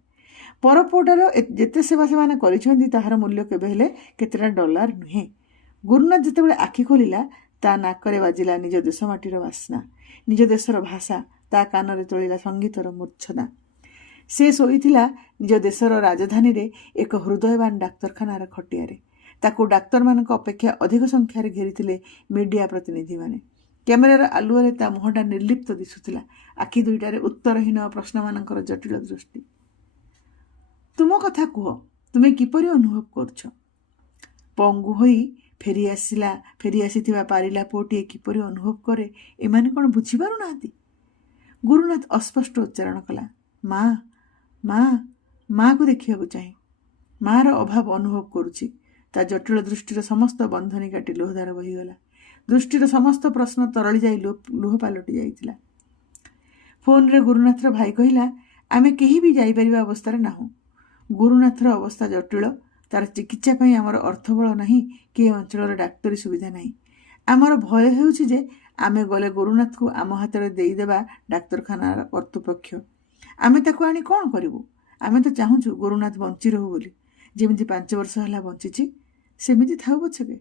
ପରପୁଅଟାର ଯେତେ ସେବା ସେମାନେ କରିଛନ୍ତି ତାହାର ମୂଲ୍ୟ କେବେ ହେଲେ କେତେଟା ଡଲାର ନୁହେଁ। ଗୁରୁନାଥ ଯେତେବେଳେ ଆଖି ଖୋଲିଲା, ତା ନାକରେ ବାଜିଲା ନିଜ ଦେଶ ମାଟିର ବାସ୍ନା, ନିଜ ଦେଶର ଭାଷା, ତା କାନରେ ତୋଳିଲା ସଙ୍ଗୀତର ମୂର୍ଚ୍ଛନା। ସେ ଶୋଇଥିଲା ନିଜ ଦେଶର ରାଜଧାନୀରେ ଏକ ହୃଦୟବାନ ଡାକ୍ତରଖାନାର ଖଟିଆରେ। ତାକୁ ଡାକ୍ତରମାନଙ୍କ ଅପେକ୍ଷା ଅଧିକ ସଂଖ୍ୟାରେ ଘେରିଥିଲେ ମିଡ଼ିଆ ପ୍ରତିନିଧିମାନେ। କ୍ୟାମେରାର ଆଲୁଅରେ ତା ମୁହଁଟା ନିର୍ଲିପ୍ତ ଦିଶୁଥିଲା, ଆଖି ଦୁଇଟାରେ ଉତ୍ତରହୀନ ପ୍ରଶ୍ନମାନଙ୍କର ଜଟିଳ ଦୃଷ୍ଟି। ତୁମ କଥା କୁହ, ତୁମେ କିପରି ଅନୁଭବ କରୁଛ? ପଙ୍ଗୁ ହୋଇ ଫେରିଆସିଥିବା ପାରିଲା ପୁଅଟିଏ କିପରି ଅନୁଭବ କରେ, ଏମାନେ କ'ଣ ବୁଝିପାରୁନାହାନ୍ତି? ଗୁରୁନାଥ ଅସ୍ପଷ୍ଟ ଉଚ୍ଚାରଣ କଲା, ମା, ମା, ମାକୁ ଦେଖିବାକୁ ଚାହେଁ। ମାର ଅଭାବ ଅନୁଭବ କରୁଛି। ତା ଜଟିଳ ଦୃଷ୍ଟିର ସମସ୍ତ ବନ୍ଧନୀ କାଟି ଲୁହଧାର ବହିଗଲା। ଦୃଷ୍ଟିର ସମସ୍ତ ପ୍ରଶ୍ନ ତରଳି ଯାଇ ଲୁହ ପାଲଟି ଯାଇଥିଲା। ଫୋନରେ ଗୁରୁନାଥର ଭାଇ କହିଲା, ଆମେ କେହି ବି ଯାଇପାରିବା ଅବସ୍ଥାରେ ନାହୁଁ। ଗୁରୁନାଥର ଅବସ୍ଥା ଜଟିଳ। ତାର ଚିକିତ୍ସା ପାଇଁ ଆମର ଅର୍ଥବଳ ନାହିଁ କି ଏ ଅଞ୍ଚଳର ଡାକ୍ତରୀ ସୁବିଧା ନାହିଁ। ଆମର ଭୟ ହେଉଛି ଯେ ଆମେ ଗଲେ ଗୁରୁନାଥକୁ ଆମ ହାତରେ ଦେଇଦେବା ଡାକ୍ତରଖାନାର କର୍ତ୍ତୃପକ୍ଷ। ଆମେ ତାକୁ ଆଣି କ'ଣ କରିବୁ? ଆମେ ତ ଚାହୁଁଛୁ ଗୁରୁନାଥ ବଞ୍ଚି ରହୁ ବୋଲି। ଯେମିତି 5 ବର୍ଷ ହେଲା ବଞ୍ଚିଛି, ସେମିତି ଥାଉ ପଛକେ।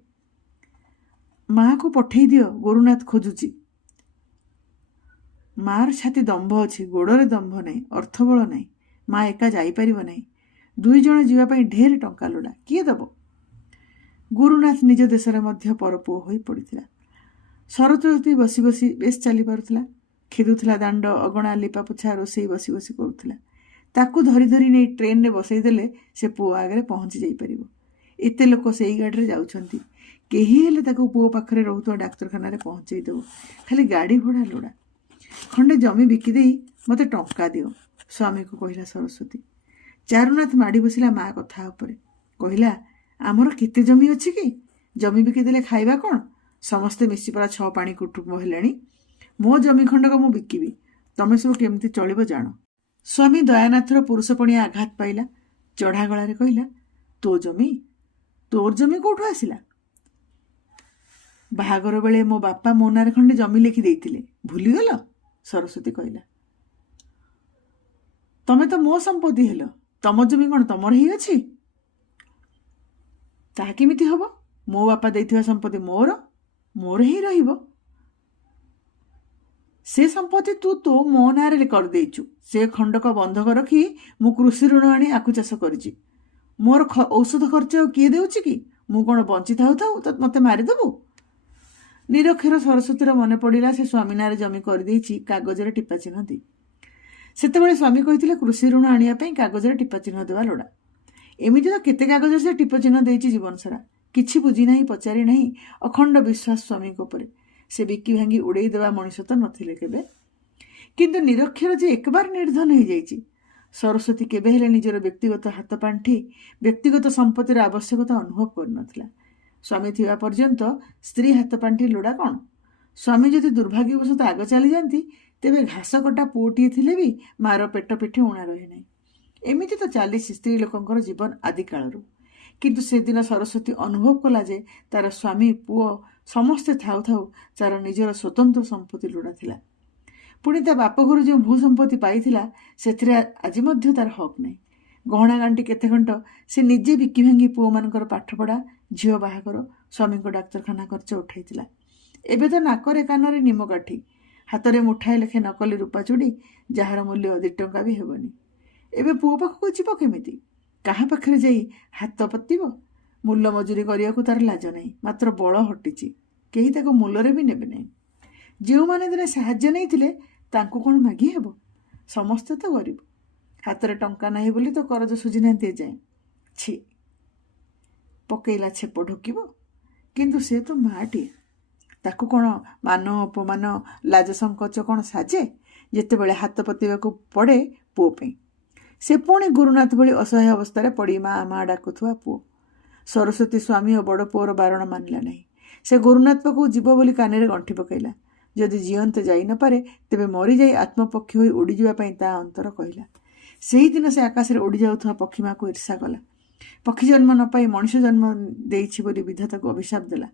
ମାଆକୁ ପଠେଇ ଦିଅ, ଗୁରୁନାଥ ଖୋଜୁଛି। ମାଆର ଛାତି ଦମ୍ଭ ଅଛି, ଗୋଡ଼ରେ ଦମ୍ଭ ନାହିଁ, ଅର୍ଥବଳ ନାହିଁ। ମା ଏକା ଯାଇପାରିବ ନାହିଁ। 2 ଜଣ ଯିବା ପାଇଁ ଢେର ଟଙ୍କା ଲୋଡ଼ା, କିଏ ଦେବ? ଗୁରୁନାଥ ନିଜ ଦେଶରେ ମଧ୍ୟ ପରପୁଅ ହୋଇ ପଡ଼ିଥିଲା। ସରତୁଳତୀ ବସି ବସି ବେଶ ଚାଲିପାରୁଥିଲା। ଖେଦୁଥିଲା ଦାଣ୍ଡ, ଅଗଣା, ଲିପାପୋଛା, ରୋଷେଇ ବସି ବସି କରୁଥିଲା। ତାକୁ ଧରି ଧରି ନେଇ ଟ୍ରେନରେ ବସେଇ ଦେଲେ ସେ ପୁଅ ଆଗରେ ପହଞ୍ଚି ଯାଇପାରିବ। ଏତେ ଲୋକ ସେଇ ଗାଡ଼ିରେ ଯାଉଛନ୍ତି, କେହି ହେଲେ ତାକୁ ପୁଅ ପାଖରେ ରହୁଥିବା ଡାକ୍ତରଖାନାରେ ପହଞ୍ଚେଇ ଦେବ। ଖାଲି ଗାଡ଼ି ଭଡ଼ା ଲୋଡ଼ା। ଖଣ୍ଡେ ଜମି ବିକିଦେଇ ମୋତେ ଟଙ୍କା ଦିଅ, ସ୍ୱାମୀକୁ କହିଲା ସରସ୍ୱତୀ। ଚାରୁନାଥ ମାଡ଼ି ବସିଲା ମା କଥା ଉପରେ। କହିଲା, ଆମର କେତେ ଜମି ଅଛି କି? ଜମି ବିକିଦେଲେ ଖାଇବା କ'ଣ? ସମସ୍ତେ ମିଶି ପରା 6 ପାଣି କୁଟୁମ୍ବ ହେଲେଣି। ମୋ ଜମି ଖଣ୍ଡକ ମୁଁ ବିକିବି, ତମେ ସବୁ କେମିତି ଚଳିବ ଜାଣ। ସ୍ୱାମୀ ଦୟାନାଥର ପୁରୁଷପଣିଆ ଆଘାତ ପାଇଲା। ଚଢ଼ା ଗଳାରେ କହିଲା, ତୋର ଜମି କୋଉଠୁ ଆସିଲା? ବାହାଘର ବେଳେ ମୋ ବାପା ମୋ ନାଁରେ ଖଣ୍ଡେ ଜମି ଲେଖି ଦେଇଥିଲେ, ଭୁଲିଗଲ? ସରସ୍ୱତୀ କହିଲା। ତମେ ତ ମୋ ସମ୍ପତ୍ତି ହେଲ, ତମ ଜମି କ'ଣ ତମର ହେଇଅଛି? ତାହା କେମିତି ହବ? ମୋ ବାପା ଦେଇଥିବା ସମ୍ପତ୍ତି ମୋର ହିଁ ରହିବ। ସେ ସମ୍ପତ୍ତି ତୁ ମୋ ନାଁରେ କରିଦେଇଛୁ। ସେ ଖଣ୍ଡକ ବନ୍ଧକ ରଖି ମୁଁ କୃଷି ଋଣ ଆଣି ଆଖୁ ଚାଷ କରିଛି। ମୋର ଔଷଧ ଖର୍ଚ୍ଚ କିଏ ଦେଉଛି କି? ମୁଁ କ'ଣ ବଞ୍ଚିଥାଉ ତ ମୋତେ ମାରିଦେବୁ? ନିରକ୍ଷର ସରସ୍ୱତୀର ମନେ ପଡ଼ିଲା ସେ ସ୍ୱାମୀ ନାଁରେ ଜମି କରିଦେଇଛି କାଗଜରେ ଟିପା ଚିହ୍ନ ଦେଇ। ସେତେବେଳେ ସ୍ୱାମୀ କହିଥିଲେ କୃଷି ଋଣ ଆଣିବା ପାଇଁ କାଗଜରେ ଟିପା ଚିହ୍ନ ଦେବା ଲୋଡ଼ା। ଏମିତି ତ କେତେ କାଗଜରେ ସେ ଟିପ ଚିହ୍ନ ଦେଇଛି ଜୀବନ ସାରା। କିଛି ବୁଝି ନାହିଁ, ପଚାରି ନାହିଁ, ଅଖଣ୍ଡ ବିଶ୍ୱାସ ସ୍ୱାମୀଙ୍କ ଉପରେ। ସେ ବିକି ଭାଙ୍ଗି ଉଡ଼େଇ ଦେବା ମଣିଷ ତ ନଥିଲେ କେବେ। କିନ୍ତୁ ନିରକ୍ଷର ଯେ ଏକବାର ନିର୍ଦ୍ଧନ ହେଇଯାଇଛି। ସରସ୍ୱତୀ କେବେ ହେଲେ ନିଜର ବ୍ୟକ୍ତିଗତ ହାତ ପାଣ୍ଠି, ବ୍ୟକ୍ତିଗତ ସମ୍ପତ୍ତିର ଆବଶ୍ୟକତା ଅନୁଭବ କରିନଥିଲା। ସ୍ୱାମୀ ଥିବା ପର୍ଯ୍ୟନ୍ତ ସ୍ତ୍ରୀ ହାତ ପାଣ୍ଠି ଲୋଡ଼ା କ'ଣ? ସ୍ୱାମୀ ଯଦି ଦୁର୍ଭାଗ୍ୟବଶତଃ ଆଗ ଚାଲିଯାଆନ୍ତି, ତେବେ ଘାସ କଟା ପୁଅଟିଏ ଥିଲେ ବି ମାର ପେଟ ପିଠି ଉଣା ରହେ ନାହିଁ। ଏମିତି ତ ଚାଲିଛି ସ୍ତ୍ରୀ ଲୋକଙ୍କର ଜୀବନ ଆଦିକାଳରୁ। କିନ୍ତୁ ସେଦିନ ସରସ୍ୱତୀ ଅନୁଭବ କଲା ଯେ ତାର ସ୍ୱାମୀ, ପୁଅ ସମସ୍ତେ ଥାଉ ଥାଉ ତାର ନିଜର ସ୍ୱତନ୍ତ୍ର ସମ୍ପତ୍ତି ଲୋଡ଼ା ଥିଲା। ପୁଣି ତା ବାପଘରୁ ଯେଉଁ ଭୂ ସମ୍ପତ୍ତି ପାଇଥିଲା, ସେଥିରେ ଆଜି ମଧ୍ୟ ତାର ହକ୍ ନାହିଁ। ଗହଣା ଗାଣ୍ଟି କେତେ ଖଣ୍ଡ ସେ ନିଜେ ବିକି ଭାଙ୍ଗି ପୁଅମାନଙ୍କର ପାଠପଢ଼ା, ଝିଅ ବାହାଘର, ସ୍ୱାମୀଙ୍କ ଡାକ୍ତରଖାନା ଖର୍ଚ୍ଚ ଉଠାଇଥିଲା। ଏବେ ତ ନାକରେ କାନରେ ନିମକାଠି, ହାତରେ ମୁଠାଏ ଲେଖେ ନକଲି ରୂପା ଚୁଡ଼ି, ଯାହାର ମୂଲ୍ୟ 2 ଟଙ୍କା ବି ହେବନି। ଏବେ ପୁଅ ପାଖକୁ ଯିବ କେମିତି? କାହା ପାଖରେ ଯାଇ ହାତ ପତିବ? ମୂଲ ମଜୁରୀ କରିବାକୁ ତାର ଲାଜ ନାହିଁ, ମାତ୍ର ବଳ ହଟିଛି। କେହି ତାକୁ ମୂଲରେ ବି ନେବେ ନାହିଁ। ଯେଉଁମାନେ ଦିନେ ସାହାଯ୍ୟ ନେଇଥିଲେ ତାଙ୍କୁ କ'ଣ ମାଗି ହେବ? ସମସ୍ତେ ତ ଗରିବ। ହାତରେ ଟଙ୍କା ନାହିଁ ବୋଲି ତ କରଜ ଶୁଝିନାହାନ୍ତି ଏଯାଏଁ। ଛି, ପକେଇଲା ଛେପ ଢୋକିବ। କିନ୍ତୁ ସେ ତ ମାଟିଏ। ତାକୁ କ'ଣ ମାନ ଅପମାନ, ଲାଜ ସଙ୍କୋଚ କ'ଣ ସାଜେ ଯେତେବେଳେ ହାତ ପତିବାକୁ ପଡ଼େ ପୁଅ ପାଇଁ? ସେ ପୁଣି ଗୁରୁନାଥ ଭଳି ଅସହାୟ ଅବସ୍ଥାରେ ପଡ଼ି ମା ଡାକୁଥିବା ପୁଅ। ସରସ୍ୱତୀ ସ୍ୱାମୀ ଓ ବଡ଼ ପୁଅର ବାରଣ ମାନିଲା ନାହିଁ। ସେ ଗୁରୁନାଥ ପାଖକୁ ଯିବ ବୋଲି କାନରେ ଗଣ୍ଠି ପକାଇଲା। ଯଦି ଜିଅନ୍ତେ ଯାଇ ନପାରେ, ତେବେ ମରିଯାଇ ଆତ୍ମପକ୍ଷୀ ହୋଇ ଉଡ଼ିଯିବା ପାଇଁ ତା ଅନ୍ତର କହିଲା। ସେହିଦିନ ସେ ଆକାଶରେ ଉଡ଼ି ଯାଉଥିବା ପକ୍ଷୀମାକୁ ଈର୍ଷା କଲା। ପକ୍ଷୀ ଜନ୍ମ ନ ପାଇ ମଣିଷ ଜନ୍ମ ଦେଇଛି ବୋଲି ବିଧାତାକୁ ଅଭିଶାପ ଦେଲା।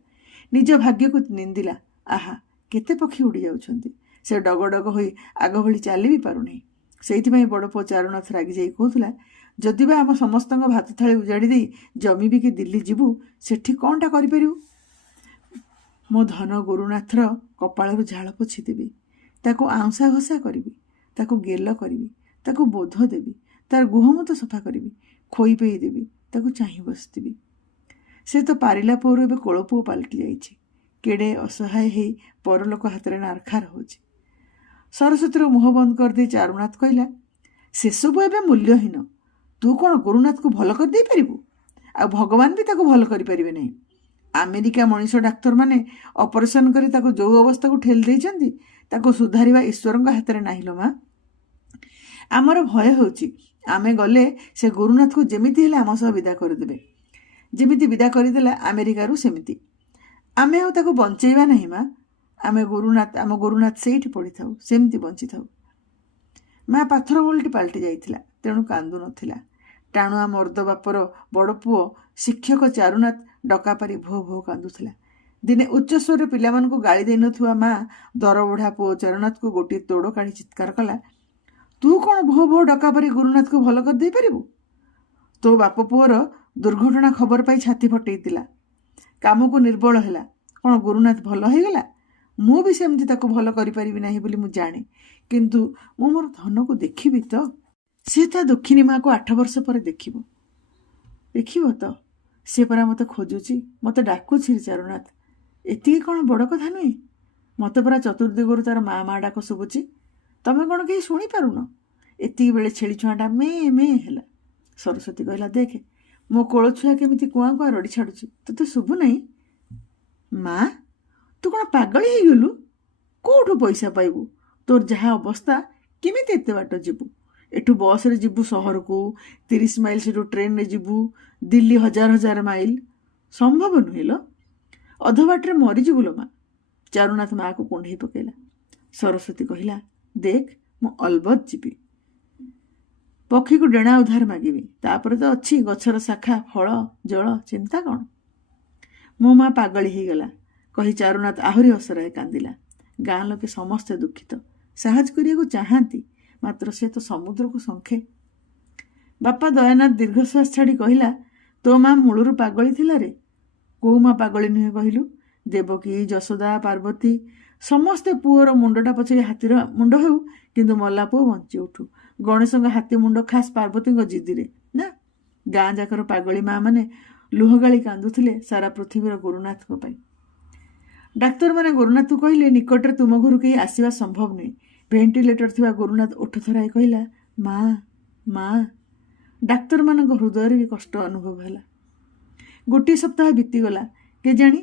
ନିଜ ଭାଗ୍ୟକୁ ନିନ୍ଦିଲା। ଆହା, କେତେ ପକ୍ଷୀ ଉଡ଼ି ଯାଉଛନ୍ତି। ସେ ଡଗଡଗ ହୋଇ ଆଗ ଭଳି ଚାଲି ବି ପାରୁନାହିଁ। ସେଇଥିପାଇଁ ବଡ଼ ପୁଅ ଚାରୁନାଥ ରାଗିଯାଇ କହୁଥିଲା, ଯଦିବା ଆମ ସମସ୍ତଙ୍କ ଭାତ ଥାଳି ଉଜାଡ଼ି ଦେଇ ଜମି ବିକି ଦିଲ୍ଲୀ ଯିବୁ, ସେଠି କ'ଣଟା କରିପାରିବୁ? ମୋ ଧନ ଗୁରୁନାଥର କପାଳରୁ ଝାଳ ପୋଛିଦେବି। ତାକୁ ଆଉଁସା ଘଷା କରିବି, ତାକୁ ଗେଲ କରିବି, ତାକୁ ବୋଧ ଦେବି, ତାର ଗୁହମୂତ ସଫା କରିବି, ଖୋଇ ପେଇ ଦେବି, ତାକୁ ଚାହିଁ ବସିଥିବି। ସେ ତ ପାରିଲା ପୁଅରୁ ଏବେ କୋଳ ପୁଅ ପାଲଟି ଯାଇଛି। କେଡ଼େ ଅସହାୟ ହେଇ ପରଲୋକ ହାତରେ ନାରଖାର ହେଉଛି। ସରସ୍ୱତୀର ମୁହଁ ବନ୍ଦ କରିଦେଇ ଚାରୁନାଥ କହିଲା, ସେସବୁ ଏବେ ମୂଲ୍ୟହୀନ। ତୁ କ'ଣ ଗୁରୁନାଥକୁ ଭଲ କରିଦେଇପାରିବୁ? ଆଉ ଭଗବାନ ବି ତାକୁ ଭଲ କରିପାରିବେ ନାହିଁ। ଆମେରିକା ମଣିଷ ଡାକ୍ତରମାନେ ଅପରେସନ କରି ତାକୁ ଯେଉଁ ଅବସ୍ଥାକୁ ଠେଲି ଦେଇଛନ୍ତି, ତାକୁ ସୁଧାରିବା ଈଶ୍ୱରଙ୍କ ହାତରେ ନାହିଁ ଲୋ ମା। ଆମର ଭୟ ହେଉଛି ଆମେ ଗଲେ ସେ ଗୁରୁନାଥକୁ ଯେମିତି ହେଲେ ଆମ ସହ ବିଦା କରିଦେବେ। ଯେମିତି ବିଦା କରିଦେଲା ଆମେରିକାରୁ ସେମିତି। ଆମେ ଆଉ ତାକୁ ବଞ୍ଚେଇବା ନାହିଁ ମା। ଆମ ଗୁରୁନାଥ ସେଇଠି ପଡ଼ିଥାଉ, ସେମିତି ବଞ୍ଚିଥାଉ। ମା ପାଥର ମୂଳଟି ପାଲଟି ଯାଇଥିଲା, ତେଣୁ କାନ୍ଦୁ ନଥିଲା। ଟାଣୁଆ ମର୍ଦ୍ଦ ବାପର ବଡ଼ ପୁଅ ଶିକ୍ଷକ ଚାରୁନାଥ ଡକା ପାରି ଭୋ ଭୋ କାନ୍ଦୁଥିଲା। ଦିନେ ଉଚ୍ଚ ସ୍ୱରରେ ପିଲାମାନଙ୍କୁ ଗାଳି ଦେଇନଥିବା ମା ଦରବୁଢ଼ା ପୁଅ ଚାରୁନାଥକୁ ଗୋଟିଏ ତୋଡ଼ କାଢ଼ି ଚିତ୍କାର କଲା, ତୁ କ'ଣ ଭୋ ଭୋ ଡକା ପାରି ଗୁରୁନାଥକୁ ଭଲ କରିଦେଇପାରିବୁ? ତୋ ବାପ ପୁଅର ଦୁର୍ଘଟଣା ଖବର ପାଇ ଛାତି ଫଟେଇଥିଲା, କାମକୁ ନିର୍ବଳ ହେଲା। କ'ଣ ଗୁରୁନାଥ ଭଲ ହେଇଗଲା? ମୁଁ ବି ସେମିତି ତାକୁ ଭଲ କରିପାରିବି ନାହିଁ ବୋଲି ମୁଁ ଜାଣେ, କିନ୍ତୁ ମୁଁ ମୋର ଧନକୁ ଦେଖିବି ତ। ସେ ତା ଦକ୍ଷିଣୀ ମାଆକୁ 8 ବର୍ଷ ପରେ ଦେଖିବ ତ। ସେ ପରା ମୋତେ ଖୋଜୁଛି, ମୋତେ ଡାକୁଛି ଚାରୁନାଥ। ଏତିକି କ'ଣ ବଡ଼ କଥା ନୁହେଁ? ମୋତେ ପରା ଚତୁର୍ଦିଗରୁ ତାର ମା ଡାକ ଶୁଭୁଛି। ତମେ କ'ଣ କେହି ଶୁଣିପାରୁନ? ଏତିକି ବେଳେ ଛେଳି ଛୁଆଟା ମେ ହେଲା। ସରସ୍ୱତୀ କହିଲା, ଦେଖେ ମୋ କୋଳ ଛୁଆ କେମିତି କୁଆଁ କୁଆଁ ରଡ଼ି ଛାଡ଼ୁଛି, ତୋତେ ଶୁଭୁ ନାହିଁ? ମା, ତୁ କ'ଣ ପାଗଳ ହେଇଗଲୁ? କୋଉଠୁ ପଇସା ପାଇବୁ? ତୋର ଯାହା ଅବସ୍ଥା, କେମିତି ଏତେ ବାଟ ଯିବୁ? ଏଠୁ ବସ୍ରେ ଯିବୁ ସହରକୁ, 30 ମାଇଲ ସେଠୁ ଟ୍ରେନ୍ରେ ଯିବୁ, ଦିଲ୍ଲୀ 1000 ମାଇଲ। ସମ୍ଭବ ନୁହେଁ ଲୋ, ଅଧ ବାଟରେ ମରିଯିବୁ ଲୋ ମା। ଚାରୁନାଥ ମାଆକୁ କୁଣ୍ଢେଇ ପକେଇଲା। ସରସ୍ୱତୀ କହିଲା, ଦେଖ, ମୁଁ ଅଲବତ ଯିବି। ପକ୍ଷୀକୁ ଡେଣା ଉଧାର ମାଗିବି, ତାପରେ ତ ଅଛି ଗଛର ଶାଖା, ଫଳ, ଜଳ, ଚିନ୍ତା କ'ଣ? ମୋ ମା ପାଗଳି ହେଇଗଲା କହି ଚାରୁନାଥ ଆହୁରି ଅସରାଏ କାନ୍ଦିଲା। ଗାଁ ଲୋକେ ସମସ୍ତେ ଦୁଃଖିତ, ସାହାଯ୍ୟ କରିବାକୁ ଚାହାନ୍ତି, ମାତ୍ର ସେ ତ ସମୁଦ୍ରକୁ ଶଙ୍ଖେ। ବାପା ଦୟାନାଥ ଦୀର୍ଘଶ୍ୱାସ ଛାଡ଼ି କହିଲା, ତୋ ମା ମୂଳରୁ ପାଗଳି ଥିଲା ରେ। କୋଉ ମା ପାଗଳି ନୁହେଁ କହିଲୁ? ଦେବକୀ, ଯଶୋଦା, ପାର୍ବତୀ ସମସ୍ତେ ପୁଅର ମୁଣ୍ଡଟା ପଛରେ ହାତୀର ମୁଣ୍ଡ ହେଉ, କିନ୍ତୁ ମଲା ପୁଅ ବଞ୍ଚି ଉଠୁ। ଗଣେଶଙ୍କ ହାତୀ ମୁଣ୍ଡ ଖାସ୍ ପାର୍ବତୀଙ୍କ ଜିଦିରେ ନା। ଗାଁ ଯାକର ପାଗଳି ମା ମାନେ ଲୁହ ଗାଳି କାନ୍ଦୁଥିଲେ ସାରା ପୃଥିବୀର ଗୁରୁନାଥଙ୍କ ପାଇଁ। ଡାକ୍ତରମାନେ ଗୁରୁନାଥକୁ କହିଲେ, ନିକଟରେ ତୁମ ଘରୁ କେହି ଆସିବା ସମ୍ଭବ ନୁହେଁ। ଭେଣ୍ଟିଲେଟର ଥିବା ଗୁରୁନାଥ ଓଠ ଥରାଇ କହିଲା, ମା, ମା। ଡାକ୍ତରମାନଙ୍କ ହୃଦୟରେ ବି କଷ୍ଟ ଅନୁଭବ ହେଲା। ଗୋଟିଏ ସପ୍ତାହ ବିତିଗଲା। କେଜାଣି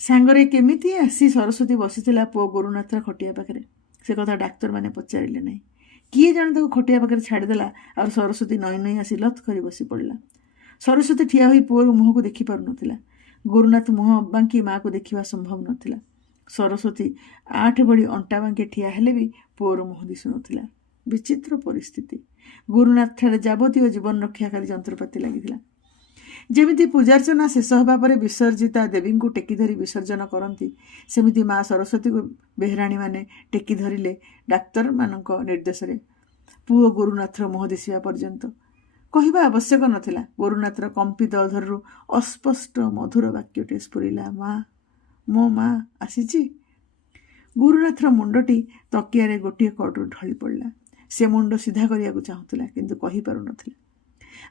ସାଙ୍ଗରେ କେମିତି ଆସି ସରସ୍ୱତୀ ବସିଥିଲା ପୁଅ ଗୁରୁନାଥର ଖଟିଆ ପାଖରେ, ସେ କଥା ଡାକ୍ତରମାନେ ପଚାରିଲେ ନାହିଁ। କିଏ ଜାଣେ ତାକୁ ଖଟିଆ ପାଖରେ ଛାଡ଼ିଦେଲା ଆଉ ସରସ୍ୱତୀ ନଈ ନଈ ଆସି ଲଥ୍ କରି ବସି ପଡ଼ିଲା। ସରସ୍ୱତୀ ଠିଆ ହୋଇ ପୁଅର ମୁହଁକୁ ଦେଖିପାରୁନଥିଲା। ଗୁରୁନାଥ ମୁହଁ ବାଙ୍କି ମାଆକୁ ଦେଖିବା ସମ୍ଭବ ନଥିଲା। ସରସ୍ୱତୀ 8 ଭଳି ଅଣ୍ଟା ବାଙ୍କି ଠିଆ ହେଲେ ବି ପୁଅର ମୁହଁ ଦିଶୁନଥିଲା। ବିଚିତ୍ର ପରିସ୍ଥିତି। ଗୁରୁନାଥ ଠାରେ ଯାବତୀୟ ଜୀବନ ରକ୍ଷାକାରୀ ଯନ୍ତ୍ରପାତି ଲାଗିଥିଲା। ଯେମିତି ପୂଜାର୍ଚ୍ଚନା ଶେଷ ହେବା ପରେ ବିସର୍ଜିତା ଦେବୀଙ୍କୁ ଟେକି ଧରି ବିସର୍ଜନ କରନ୍ତି, ସେମିତି ମା ସରସ୍ୱତୀକୁ ବେହେରାଣୀମାନେ ଟେକି ଧରିଲେ ଡାକ୍ତରମାନଙ୍କ ନିର୍ଦ୍ଦେଶରେ, ପୁଅ ଗୁରୁନାଥର ମୁହଁ ଦିଶିବା ପର୍ଯ୍ୟନ୍ତ। କହିବା ଆବଶ୍ୟକ ନଥିଲା। ଗୁରୁନାଥର କମ୍ପିତ ଅଧରରୁ ଅସ୍ପଷ୍ଟ ମଧୁର ବାକ୍ୟଟିଏ ସ୍ଫୁରିଲା, ମା, ମୋ ମା ଆସିଛି। ଗୁରୁନାଥର ମୁଣ୍ଡଟି ତକିଆରେ ଗୋଟିଏ କଡ଼ରୁ ଢଳି ପଡ଼ିଲା। ସେ ମୁଣ୍ଡ ସିଧା କରିବାକୁ ଚାହୁଁଥିଲା, କିନ୍ତୁ କହିପାରୁନଥିଲା।